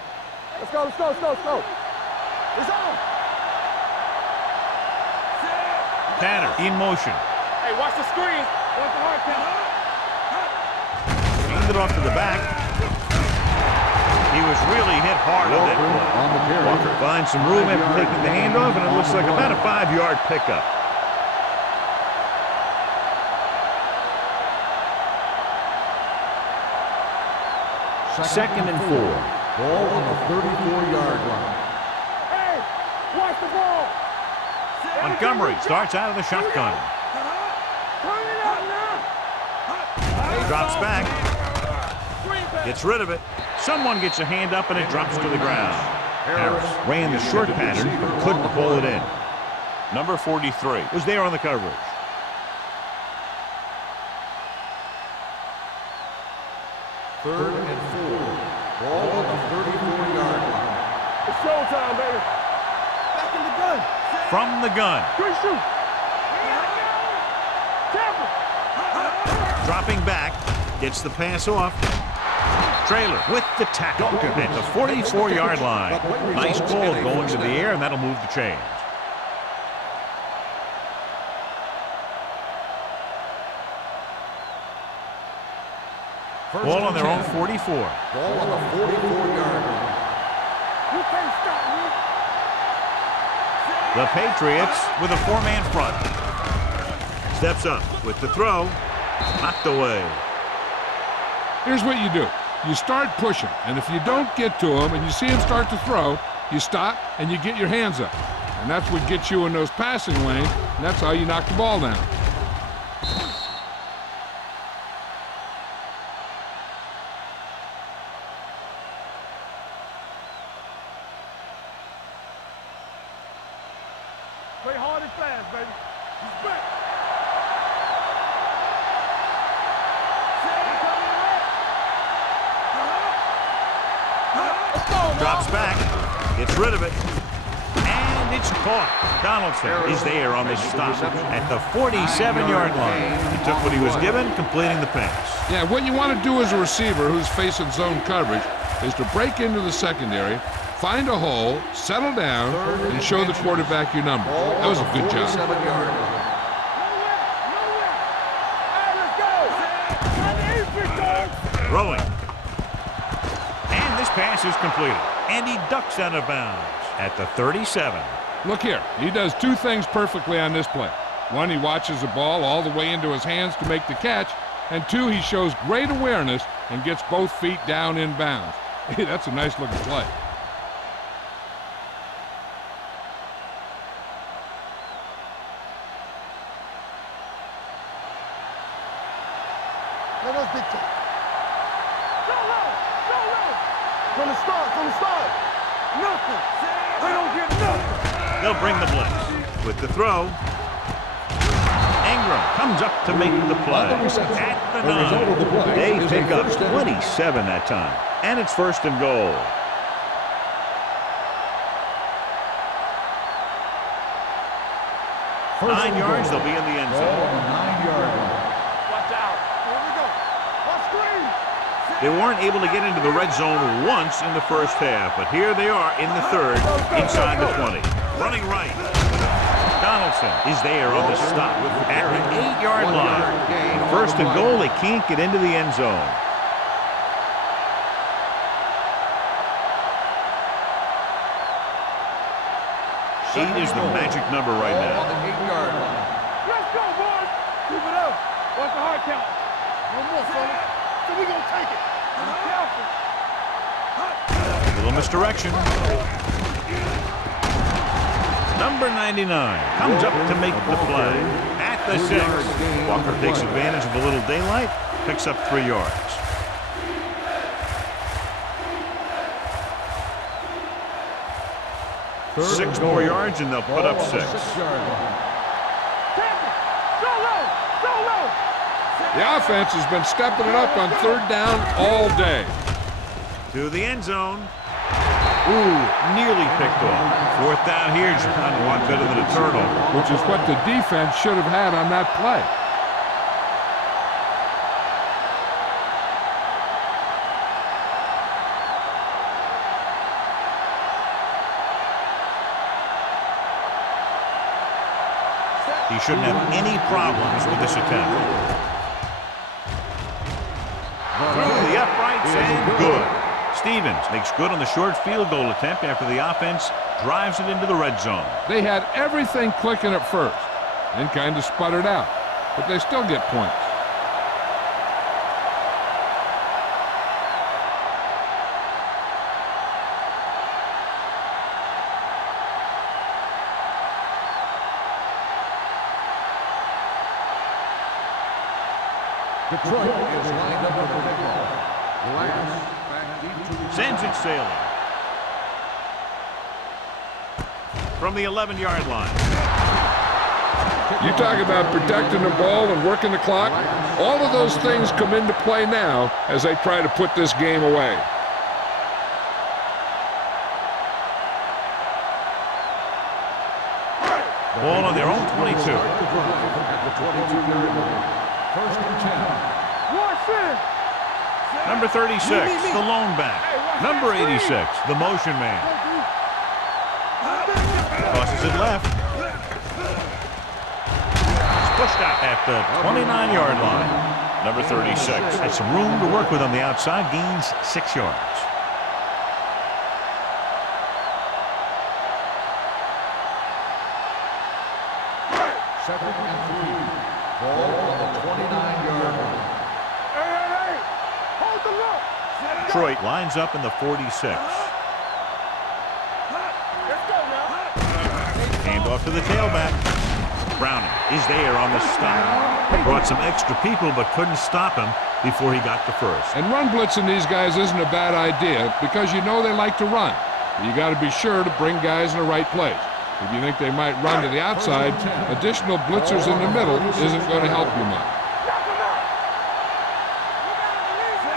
Let's go, let's go, let's go, let's go. It's on. Tanner in motion. Hey, watch the screen. Watch the hard count. Hand it off to the back. He was really hit hard on that play. Walker finds some room after taking the handoff, and it looks like about a 5-yard pickup. Second and 4. Ball on the 34-yard line. Hey, watch the ball. Montgomery starts out of the shotgun. Turn it up now. Drops back. Gets rid of it. Someone gets a hand up, and it drops to the ground. Harris ran the short pattern, but couldn't pull it in. Number 43 was there on the coverage. Third and 4. Ball on the 34-yard line. It's showtime, baby. Back in the gun. From the gun. Good shoot. Careful. Dropping back. Gets the pass off. Traylor with the tackle at the 44-yard line. Nice ball going to the air, and that'll move the chains. Ball on their own 44. Ball on the 44-yard line. You can't stop me. The Patriots with a 4-man front. Steps up with the throw. Knocked away. Here's what you do. You start pushing, and if you don't get to him and you see him start to throw, you stop and you get your hands up. And that's what gets you in those passing lanes, and that's how you knock the ball down. Play hard and fast, baby. Respect. Drops back. Gets rid of it. And it's caught. Donaldson is there on the stop at the 47-yard line. He took what he was given, completing the pass. Yeah, what you want to do as a receiver who's facing zone coverage is to break into the secondary, find a hole, settle down, and show the quarterback your number. That was a good job. 47-yard line. Throwing. And this pass is completed. And he ducks out of bounds at the 37. Look here. He does two things perfectly on this play. One, he watches the ball all the way into his hands to make the catch. And 2, he shows great awareness and gets both feet down in bounds. Hey, that's a nice looking play. Let us dictate. Go low. From the start. Nothing. They don't get nothing. They'll bring the blitz. With the throw. Ingram comes up to make the play. At the 9. They pick up 27 that time. And it's 1st and goal. First 9 yards, they'll be in the end zone. 9-yard line. Watch out. Here we go. Watch screen. They weren't able to get into the red zone once in the first half, but here they are in the 3rd, inside the 20. Running right. Donaldson is there on the stop at the 8-yard line. 1st and goal, they can't get into the end zone. Eight is the magic number right On now. the 8-yard line. Let's go, boys. Keep it up. Watch the hard count. One more, fella. So we gonna take it. Be careful. A little misdirection. Number 99 comes up to make the play at the 6. Walker takes advantage of a little daylight, picks up 3 yards. 6 more yards and they'll put up 6. 6-yard line. Go low. The offense has been stepping it up on 3rd down all day. To the end zone. Ooh, nearly picked off. 4th down here is kind of a lot better than a turnover. Which is what the defense should have had on that play. He shouldn't have any problems with this attempt. Through the uprights and good. Stevens makes good on the short field goal attempt after the offense drives it into the red zone. They had everything clicking at first and kind of sputtered out, but they still get points. Detroit is lined up for the kickoff. Glass back deep to Sends it sailing. From the 11-yard line. You talk about protecting the ball and working the clock. All of those things come into play now as they try to put this game away. Ball on their own 22. start the drive at the 22-yard line. 1st and 10. Number 36, the lone back. Number 86, the motion man. Tosses it left. It's pushed out at the 29-yard line. Number 36 has some room to work with on the outside, gains 6 yards. Second and 3. Ball on the 29-yard line. Hey. Hold the look. Detroit lines up in the 46. Let's go now. Hand off to the tailback. Browning is there on the stop. Brought some extra people but couldn't stop him before he got the first. And run blitzing these guys isn't a bad idea because you know they like to run. You got to be sure to bring guys in the right place. If you think they might run to the outside, additional blitzers in the middle isn't going to help you much.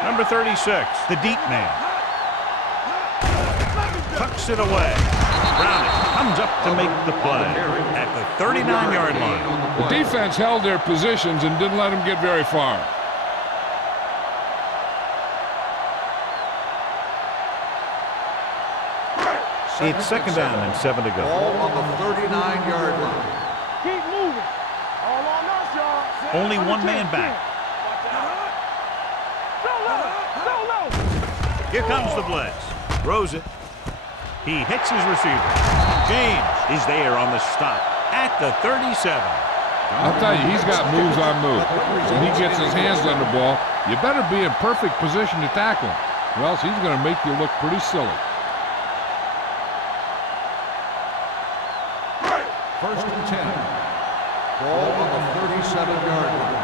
Number 36, the deep man. Tucks it away. Browning comes up to make the play at the 39-yard line. The defense held their positions and didn't let them get very far. It's 2nd down and 7 to go. Ball on the 39-yard line. Keep moving. All on us, y'all. Only one man back. Go low. Here comes the blitz. Throws it. He hits his receiver. James is there on the stop at the 37. I'll tell you, he's got moves on moves. When he gets his hands on the ball, you better be in perfect position to tackle him, or else he's going to make you look pretty silly. First and 10. Ball on the 37-yard line.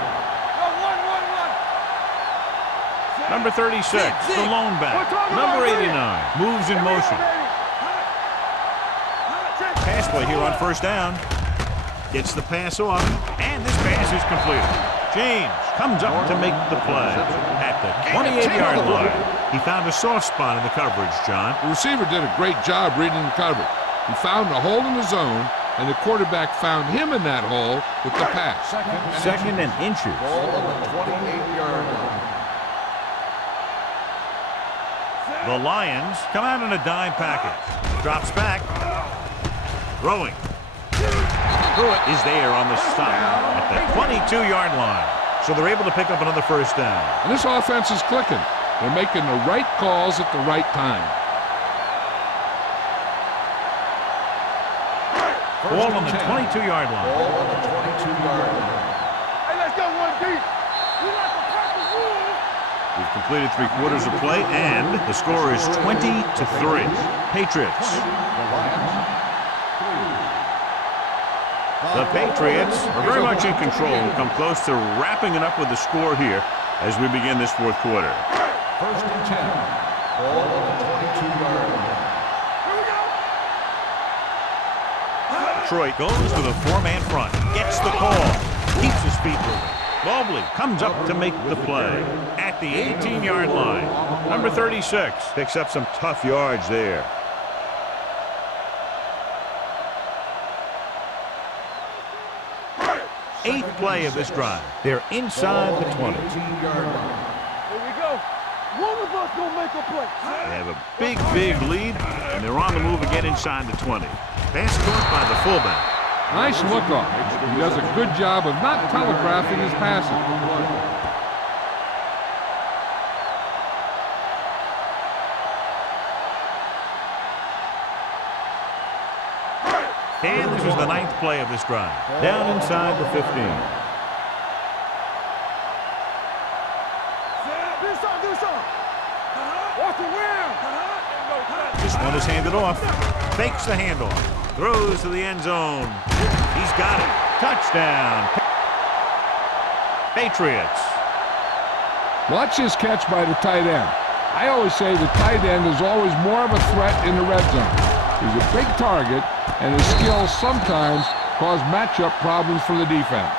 Number 36, the lone back. Number 89, moves in motion. Pass play here on first down. Gets the pass off, and this pass is completed. James comes up to make the play at the 28-yard line. He found a soft spot in the coverage, John. The receiver did a great job reading the coverage. He found a hole in the zone, and the quarterback found him in that hole with the pass. Second and inches. Ball on the 28-yard line. The Lions come out in a dime package. Drops back. Throwing. Pruitt is there on the stop at the 22-yard line. So they're able to pick up another first down. And this offense is clicking. They're making the right calls at the right time. Ball on the 22-yard line. Ball on the 22-yard line. Hey, let's go one deep. We like to practice rules. We've completed 3/4 of play, and the score is 20-3. Patriots. The Patriots are very much in control and come close to wrapping it up with the score here as we begin this fourth quarter. First and 10. Ball on the 22-yard line. Detroit goes to the four-man front. Gets the call. Keeps his feet moving. Mobley comes up to make the play at the 18-yard line. Number 36 picks up some tough yards there. Eighth play of this drive. They're inside the 20. 18-yard line. Here we go. One of us gonna make a play. They have a big lead, and they're on the move again inside the 20. Pass caught by the fullback. Nice look off. He does a good job of not telegraphing his passes. And this is the ninth play of this drive. Down inside the 15. Do something. Watch the rim. This one is handed off. Fakes the handoff. Throws to the end zone. He's got it. Touchdown. Patriots. Watch his catch by the tight end. I always say the tight end is always more of a threat in the red zone. He's a big target, and his skills sometimes cause matchup problems for the defense.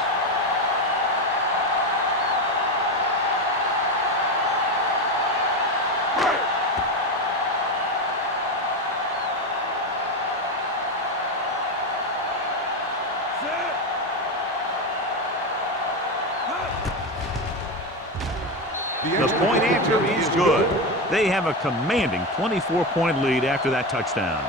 The point after is good. They have a commanding 24-point lead after that touchdown.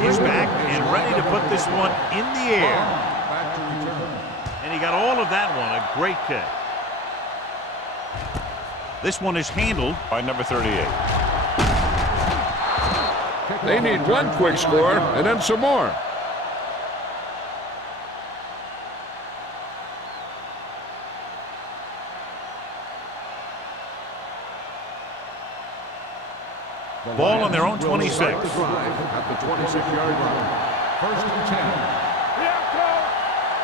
He's back and ready to put this one in the air. Back to return. And he got all of that one. A great kick. This one is handled by number 38. They need one quick score and then some more. Ball on their own 26. At the 26-yard line. First and 10.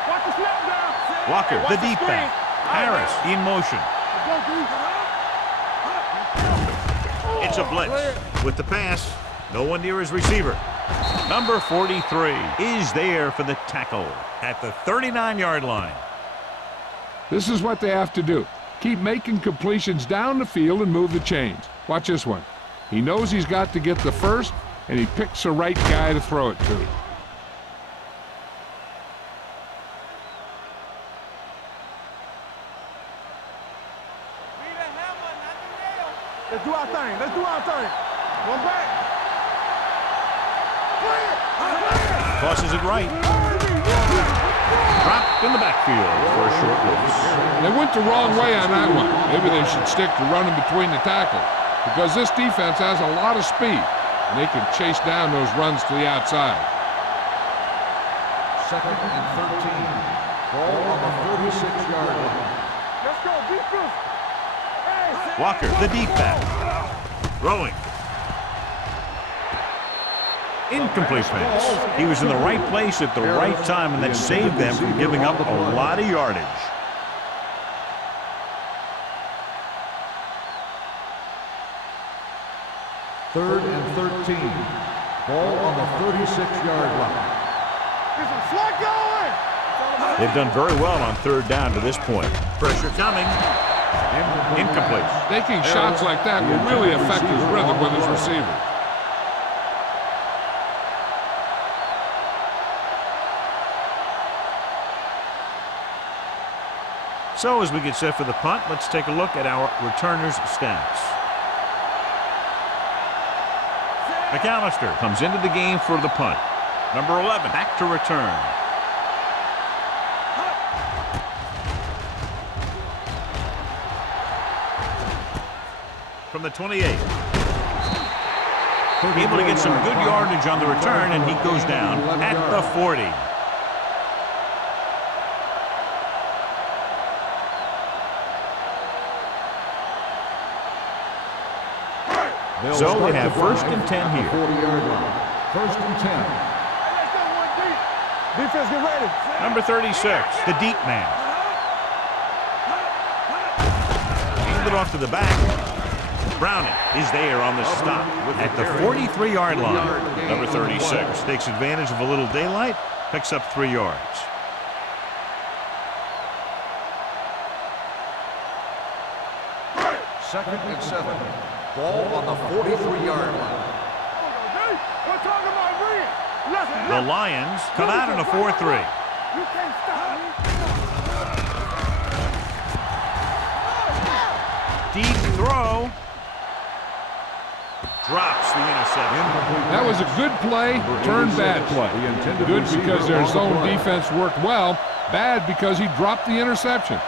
Watch the snap down. Walker, Watch the deep screen. back. Harris in motion. It's a blitz. With the pass, no one near his receiver. Number 43 is there for the tackle at the 39-yard line. This is what they have to do. Keep making completions down the field and move the chains. Watch this one. He knows he's got to get the first, and he picks the right guy to throw it to. Let's do our thing. Let's do our thing. One back. Tosses it right. Dropped in the backfield for a short loss. They went the wrong way on that one. Maybe they should stick to running between the tackles, because this defense has a lot of speed, and they can chase down those runs to the outside. 2nd and 13. Ball on the 36-yard line. Let's go, defense. Hey, Walker, the deep back. Throwing. Incomplete pass. He was in the right place at the right time, and that saved them from giving up a lot of yardage. Third and 13. Ball on the 36-yard line. Get some slack going. They've done very well on 3rd down to this point. Pressure coming. Incomplete. Taking shots like that will really affect his rhythm with his receiver. So as we get set for the punt, let's take a look at our returners' stats. McAllister comes into the game for the punt. Number 11 back to return. From the 28. Able to get some good yardage on the return, and he goes down at the 40. So they have 1st and 10 here. 40-yard line. 1st and 10. Let's go one deep. Defense, get ready. Number 36, the deep man. Handed off to the back. Browning is there on the stop at the 43-yard line. Number 36 takes advantage of a little daylight, picks up 3 yards. Second and 7. Ball on the 43-yard line. We're talking about bringing. Left, The Lions come out in a 4-3. You can't stop me. Deep throw. Drops the interception. That was a good play, turned bad play. Good because their zone defense worked well. Bad because he dropped the interception.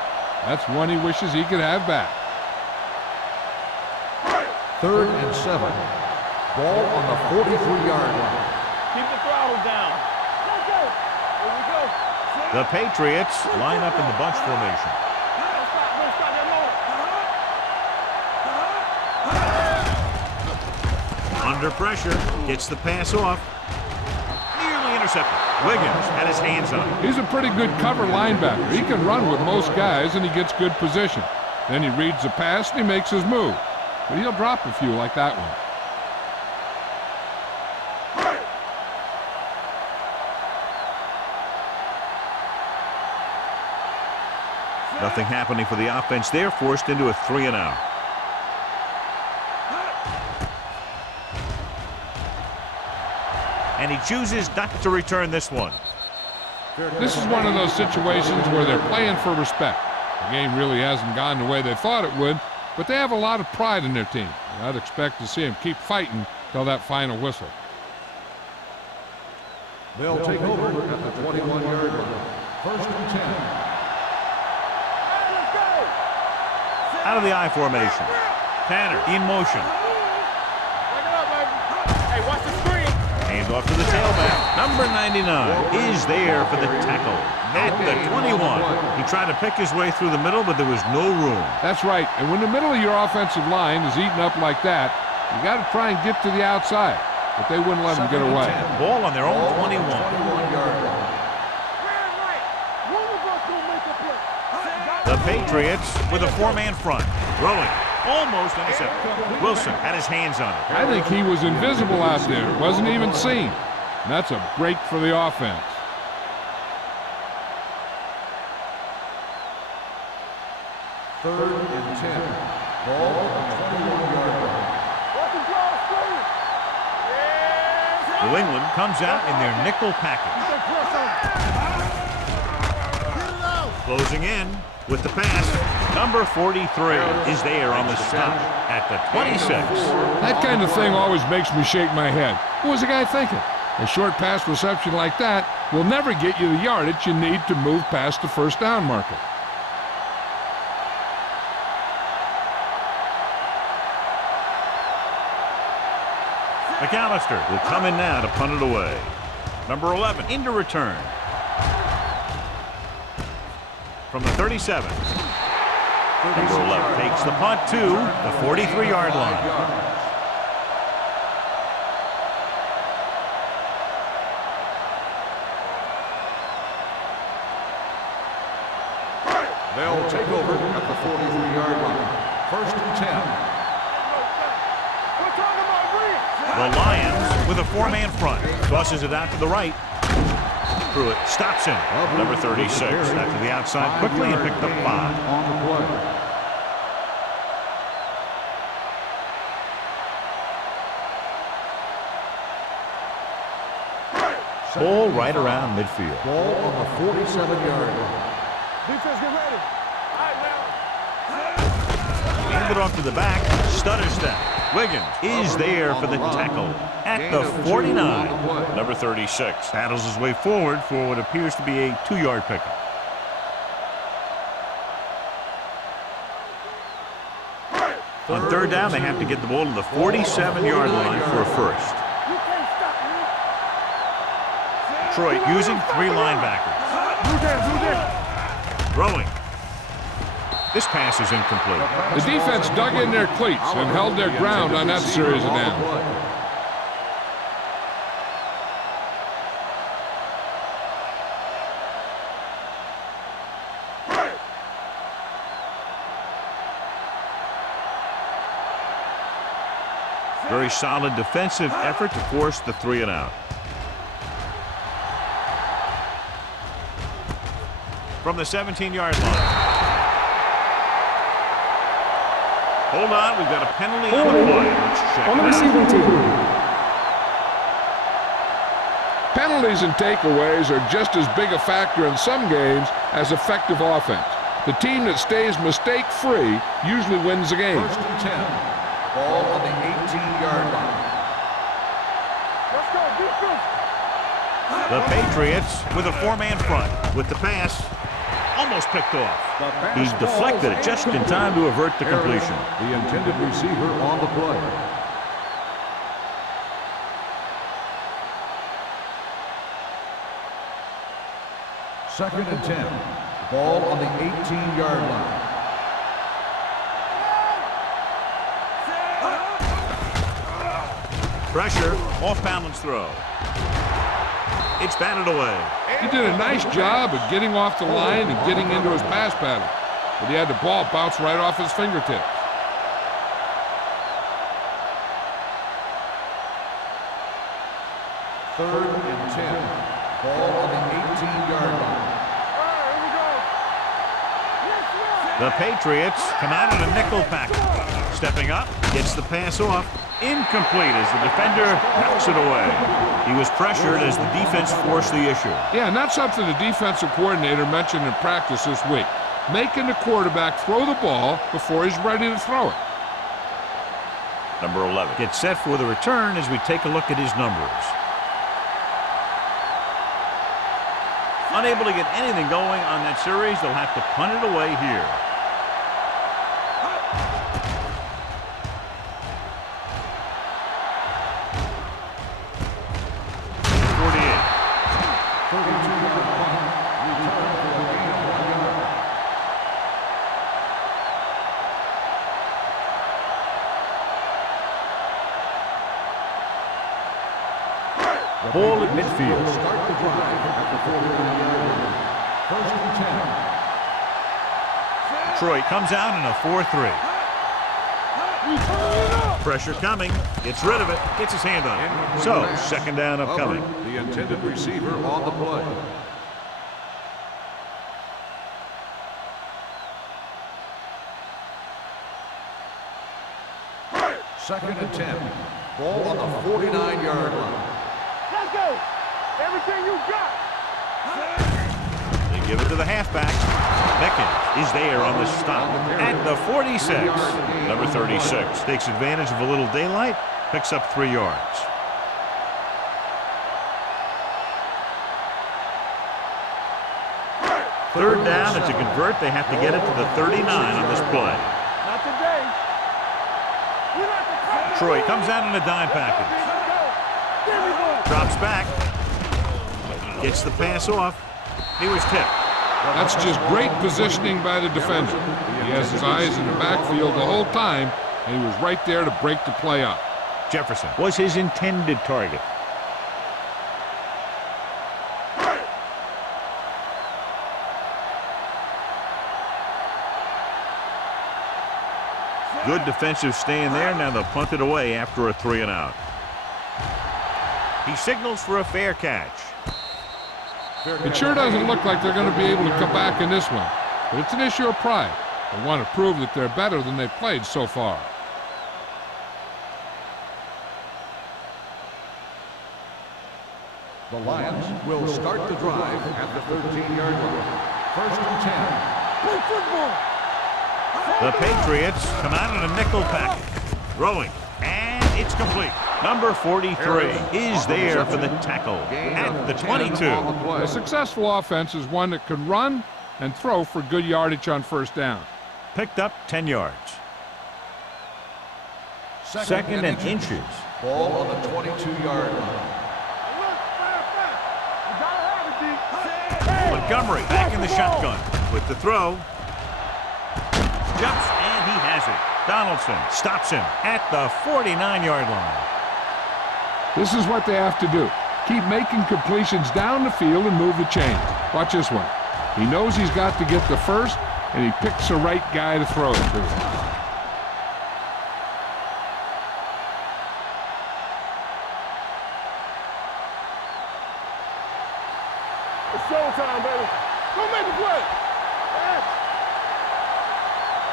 That's one he wishes he could have back. 3rd and 7. Ball on the 43-yard line. Keep the throttle down. Let's go. Here we go. The Patriots line up in the bunch formation. Don't stop that moment. Under pressure, gets the pass off. Nearly intercepted. Wiggins had his hands on it. He's a pretty good cover linebacker. He can run with most guys, and he gets good position. Then he reads the pass, and he makes his move. But he'll drop a few like that one. Nothing happening for the offense there, forced into a 3-and-out. And he chooses not to return this one. This is one of those situations where they're playing for respect. The game really hasn't gone the way they thought it would, but they have a lot of pride in their team. I'd expect to see them keep fighting till that final whistle. They'll take over at the 21-yard line. 1st and 10. Let's go. Out of the I formation. Tanner in motion. Back it up, baby. Hey, watch the screen. Hands off to the tailback. Number 99 is there for the tackle at the 21. He tried to pick his way through the middle, but there was no room. That's right. And when the middle of your offensive line is eaten up like that, you got to try and get to the outside. But they wouldn't let him get away. Ball on their own 21. 21-yard line. Ran right. One of us gonna make a play. The Patriots with a 4-man front. Throwing. Almost intercepted. Wilson had his hands on it. I think he was invisible out there. Wasn't even seen. And that's a break for the offense. Third and 10. Ball on the 21-yard line. Watch the draw screen. New England comes out in their nickel package. They press on it. Get it out. Closing in with the pass. Number 43 is there on the stop at the 26. That kind of thing always makes me shake my head. What was the guy thinking? A short pass reception like that will never get you the yardage you need to move past the first down marker. McAllister will come in now to punt it away. Number 11 into return. From the 37. Number 11 takes the punt to the 43-yard line. They'll take over at the 43-yard line. First and 10. The Lions with a four-man front. Tosses it out to the right. Pruitt stops him. Number 36. Out to the outside quickly and picked up 5. On the play. Ball right around midfield. Ball on the 47-yard line. Defense, get ready. All right, now. Hand it off to the back. Stutter step. Wiggins is there for the tackle at the 49. Number 36 paddles his way forward for what appears to be a 2-yard pickup. On third down, they have to get the ball to the 47-yard line for a first. Detroit using 3 linebackers. Throwing. This pass is incomplete. The defense dug in their cleats and held their ground on that series of downs. Very solid defensive effort to force the 3 and out. From the 17-yard line. Hold on, we've got a penalty on the play. Let's check On the it out. receiving team. Penalties and takeaways are just as big a factor in some games as effective offense. The team that stays mistake-free usually wins the game. First and 10. Ball on the 18-yard line. Let's go, defense. The Patriots with a 4-man front. With the pass, almost picked off. He deflected it just in time to avert the completion. The intended receiver on the play. Second and 10. Ball on the 18-yard line. Pressure, off-balance throw. It's batted away. He did a nice job of getting off the line and getting into his pass pattern, but he had the ball bounce right off his fingertips. Third and 10. Ball on the 18-yard line. All right, here we go. The Patriots come out in a nickel package. Stepping up, gets the pass off. Incomplete as the defender knocks it away. He was pressured as the defense forced the issue. Yeah, and that's something the defensive coordinator mentioned in practice this week. Making the quarterback throw the ball before he's ready to throw it. Number 11 gets set for the return as we take a look at his numbers. Unable to get anything going on that series, they'll have to punt it away here. Ball at midfield. Start the drive at the 49-yard line. First and 10. Detroit comes out in a 4-3. Pressure coming. Gets rid of it. Gets his hand on it. So, second down upcoming. The intended receiver on the play. Second and 10. Ball on the 49-yard line. Let's go. Everything you got. They give it to the halfback. Beckett is there on the stop at the 46. Number 36 takes advantage of a little daylight, picks up 3 yards. Third down, and to convert, they have to get it to the 39 on this play. Not today. Troy comes out in a dime package. Drops back. Gets the pass off. He was tipped. That's just great positioning by the defender. He has his eyes in the backfield the whole time, and he was right there to break the play up. Jefferson was his intended target. Good defensive stand there. Now they'll punt it away after a 3-and-out. He signals for a fair catch. It sure doesn't look like they're going to be able to come back in this one, but it's an issue of pride. They want to prove that they're better than they've played so far. The Lions will start the drive at the 13-yard line. First and 10. Play football. The Patriots come out in a nickel package. Throwing, and it's complete. Number 43 is there for the tackle at the 22. A successful offense is one that can run and throw for good yardage on first down. Picked up 10 yards. Second and inches. Ball on the 22-yard line. Montgomery back in the shotgun with the throw. Jumps, and he has it. Donaldson stops him at the 49-yard line. This is what they have to do. Keep making completions down the field and move the chains. Watch this one. He knows he's got to get the first, and he picks the right guy to throw it to. It's showtime, baby. Go make the play.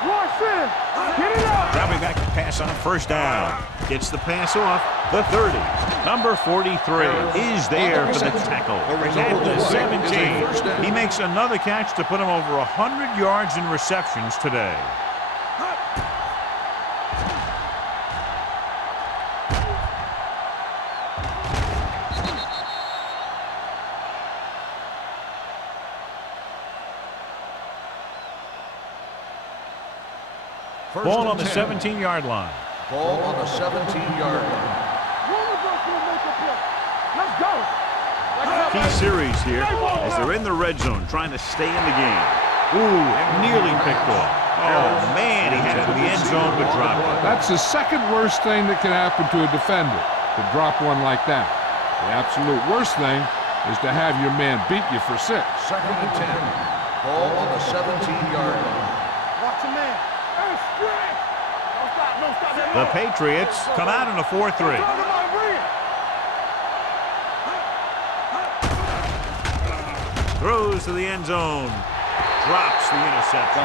Rush in. Get it up. Dropping back to pass on first down. Gets the pass off the 30. Number 43 is there for the tackle at the 17. He makes another catch to put him over 100 yards in receptions today. Ball on the 17-yard line. Ball on the 17-yard line. Let's go. Key series here as they're in the red zone trying to stay in the game. Ooh, nearly picked off. Oh, man, he had it in the end zone but dropped it. That's the second worst thing that can happen to a defender, to drop one like that. The absolute worst thing is to have your man beat you for 6. Second and 10. Ball on the 17-yard line. Watch a man. The Patriots come out in a 4-3. Throws to the end zone. Drops the interception.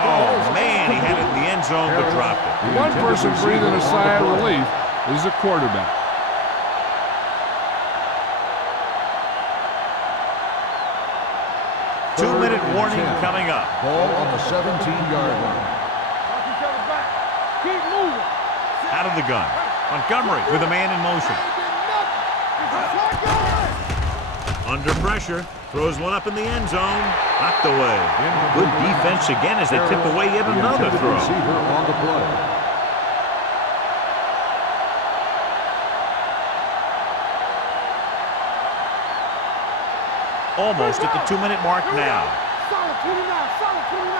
Oh, man, he had it in the end zone but dropped it. One person breathing a sigh of relief is the quarterback. Two-minute warning coming up. Ball on the 17-yard line. Keep moving. Out of the gun. Montgomery with a man in motion. Under pressure. Throws one up in the end zone. Knocked away. Good defense again as they tip away yet another throw. Receiver on the play. Almost at the 2-minute mark now. Solid 29, solid 29.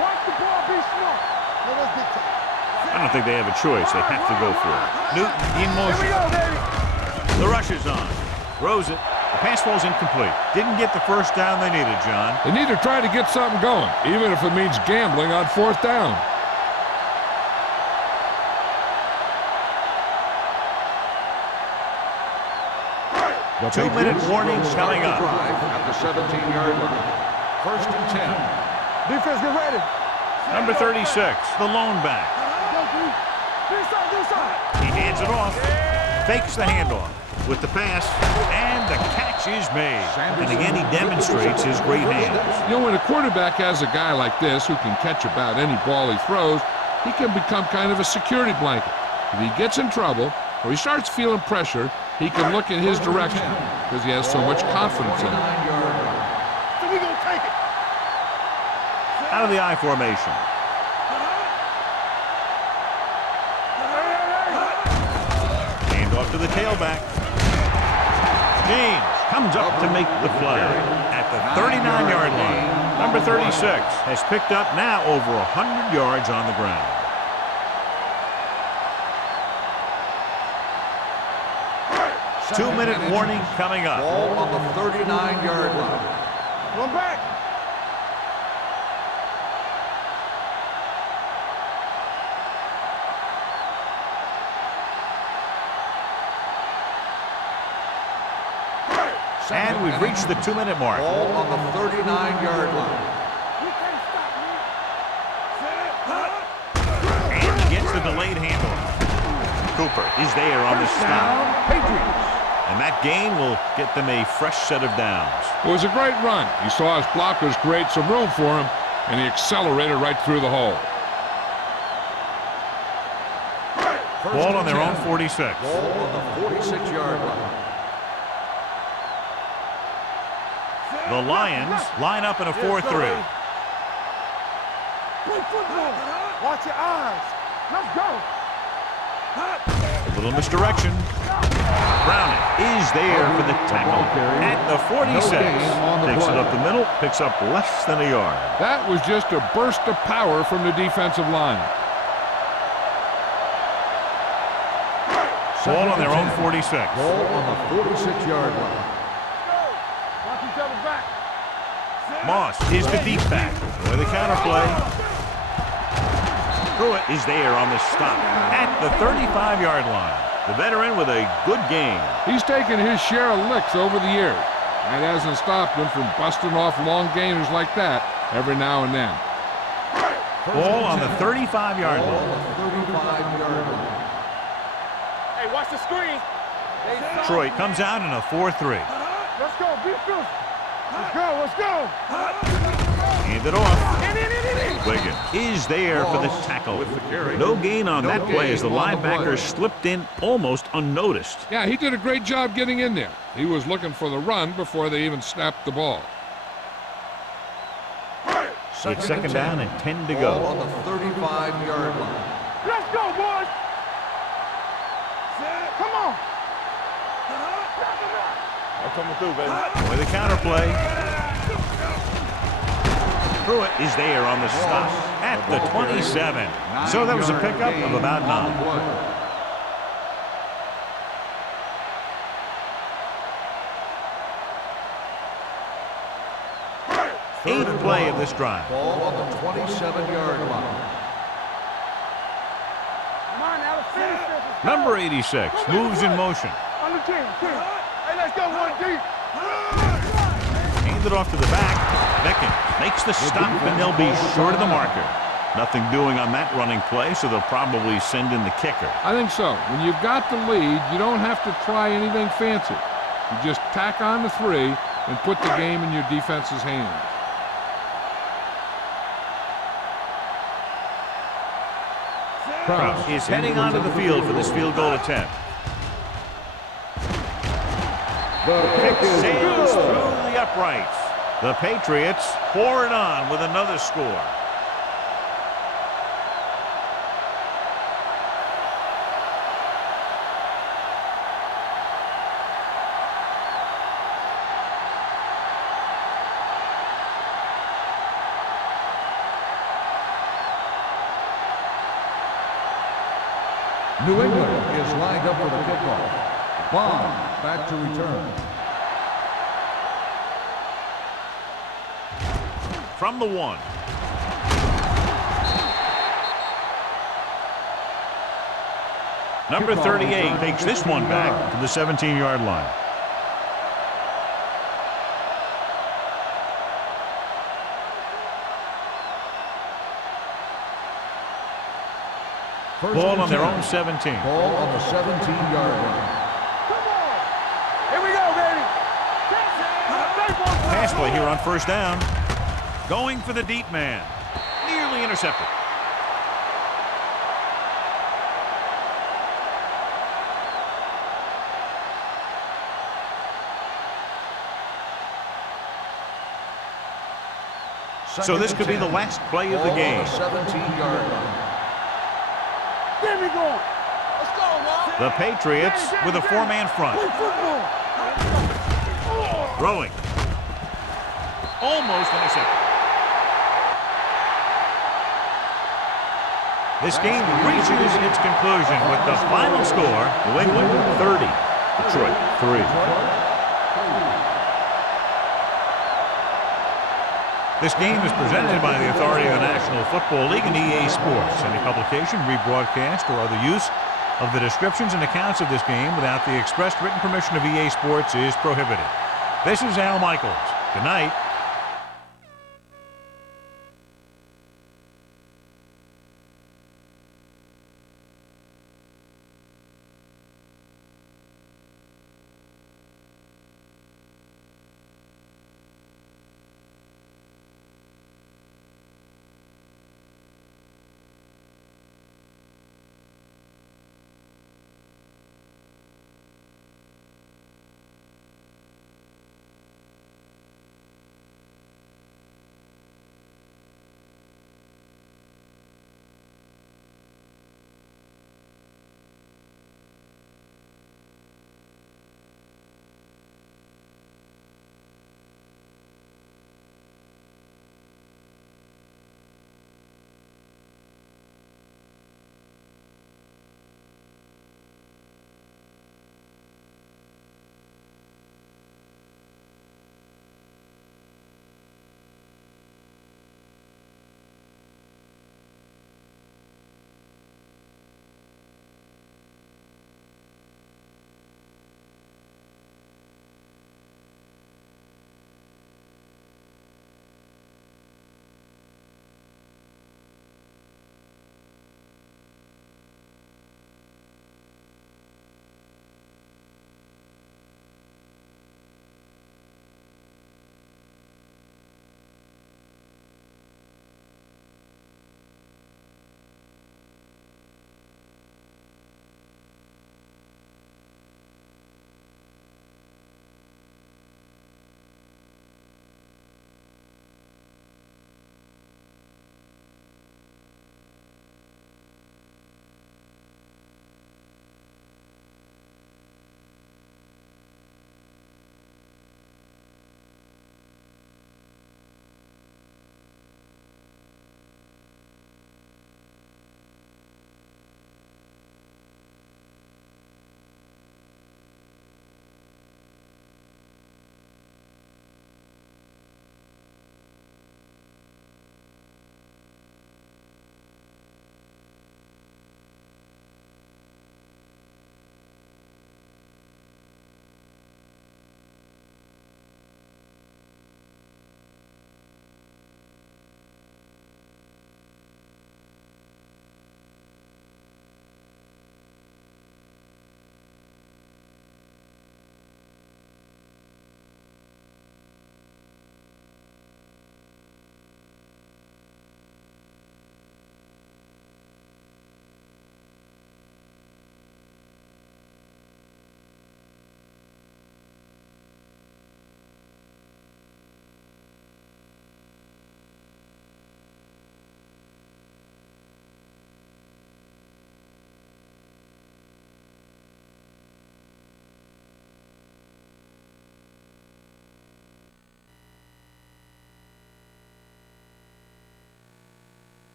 Watch the ball, be smart. Let us get tight. I don't think they have a choice. They have to go for it. Newton in motion. Here we go, baby. The rush is on. Throws it. The pass falls incomplete. Didn't get the first down they needed, John. They need to try to get something going, even if it means gambling on 4th down. The 2-minute warning coming up. Drive at the 17-yard line. First and 10. Defense, get ready. Number 36, the lone back. He hands it off. Fakes the handoff with the pass, and the catch is made. And again, he demonstrates his great hands. You know, when a quarterback has a guy like this who can catch about any ball he throws, he can become kind of a security blanket. If he gets in trouble or he starts feeling pressure, he can look in his direction because he has so much confidence in him. So we gonna take it. out of the I formation. Hand off to the tailback. James comes up to make the play at the 39-yard line. Number 36 has picked up now over 100 yards on the ground. Two-minute warning coming up. Ball on the 39-yard line. Run back. And we've reached the 2-minute mark. Ball on the 39-yard line. You can't stop me. And gets the delayed handoff. Cooper is there on the stop. Patriots. And that gain will get them a fresh set of downs. It was a great run. He saw his blockers create some room for him, and he accelerated right through the hole. Ball on their own 46. Ball on the 46-yard line. The Lions line up in a 4-3. Play football. Watch your eyes. Let's go. A little misdirection. Browning is there for the tackle at the 46. Takes it up the middle, picks up less than a yard. That was just a burst of power from the defensive line. Ball on their own 46. Ball on the 46-yard line. Watch each other back. Moss is the deep back. With the counterplay. Pruitt is there on the stop at the 35-yard line. The veteran with a good game. He's taken his share of licks over the years. That hasn't stopped him from busting off long gainers like that every now and then. Ball on the 35-yard Ball line. on the 35-yard line. Hey, watch the screen. Detroit comes out in a 4-3. Let's go. Be fierce. Let's go. Let's go. Hand it off. Wiggins is there for the tackle. No gain on that play as the linebacker slipped in almost unnoticed. Yeah, he did a great job getting in there. He was looking for the run before they even snapped the ball. It's second down and 10 to Ball go. on the 35-yard line. Let's go, boys. Come on. I'm coming through, baby. With a counterplay. Pruitt is there on the stop at the 27. So that was a pickup of about 9. Eighth play of this drive. Ball on the 27-yard line. Come on, now. Let's finish this. Let's go. Number 86 moves in motion. On the team. Hey, let's go one deep. Hand it off to the back. Beckett makes the stop, and they'll be short of the marker. Nothing doing on that running play, so they'll probably send in the kicker. I think so. When you've got the lead, you don't have to try anything fancy. You just tack on the 3 and put the game in your defense's hands. Kraus is heading onto the field for this field goal attempt. Kick sails through the uprights. The Patriots pour it on with another score. New England is lined up for the kickoff. Bond back to return. From the 1. Number 38 takes this one back to the 17-yard line. Ball on their own 17. Ball on the 17-yard line. Come on. Here we go, baby. Pass play here on first down. Going for the deep man. Nearly intercepted. So this could be the last play of the game. 17-yard line. Get me going. Let's go, man. The Patriots with a four-man front. Play football. Throwing. Almost intercepted. This game reaches its conclusion with the final score, New England 30, Detroit 3. This game is presented by the authority of the National Football League and EA Sports. Any publication, rebroadcast, or other use of the descriptions and accounts of this game without the expressed written permission of EA Sports is prohibited. This is Al Michaels. Good night.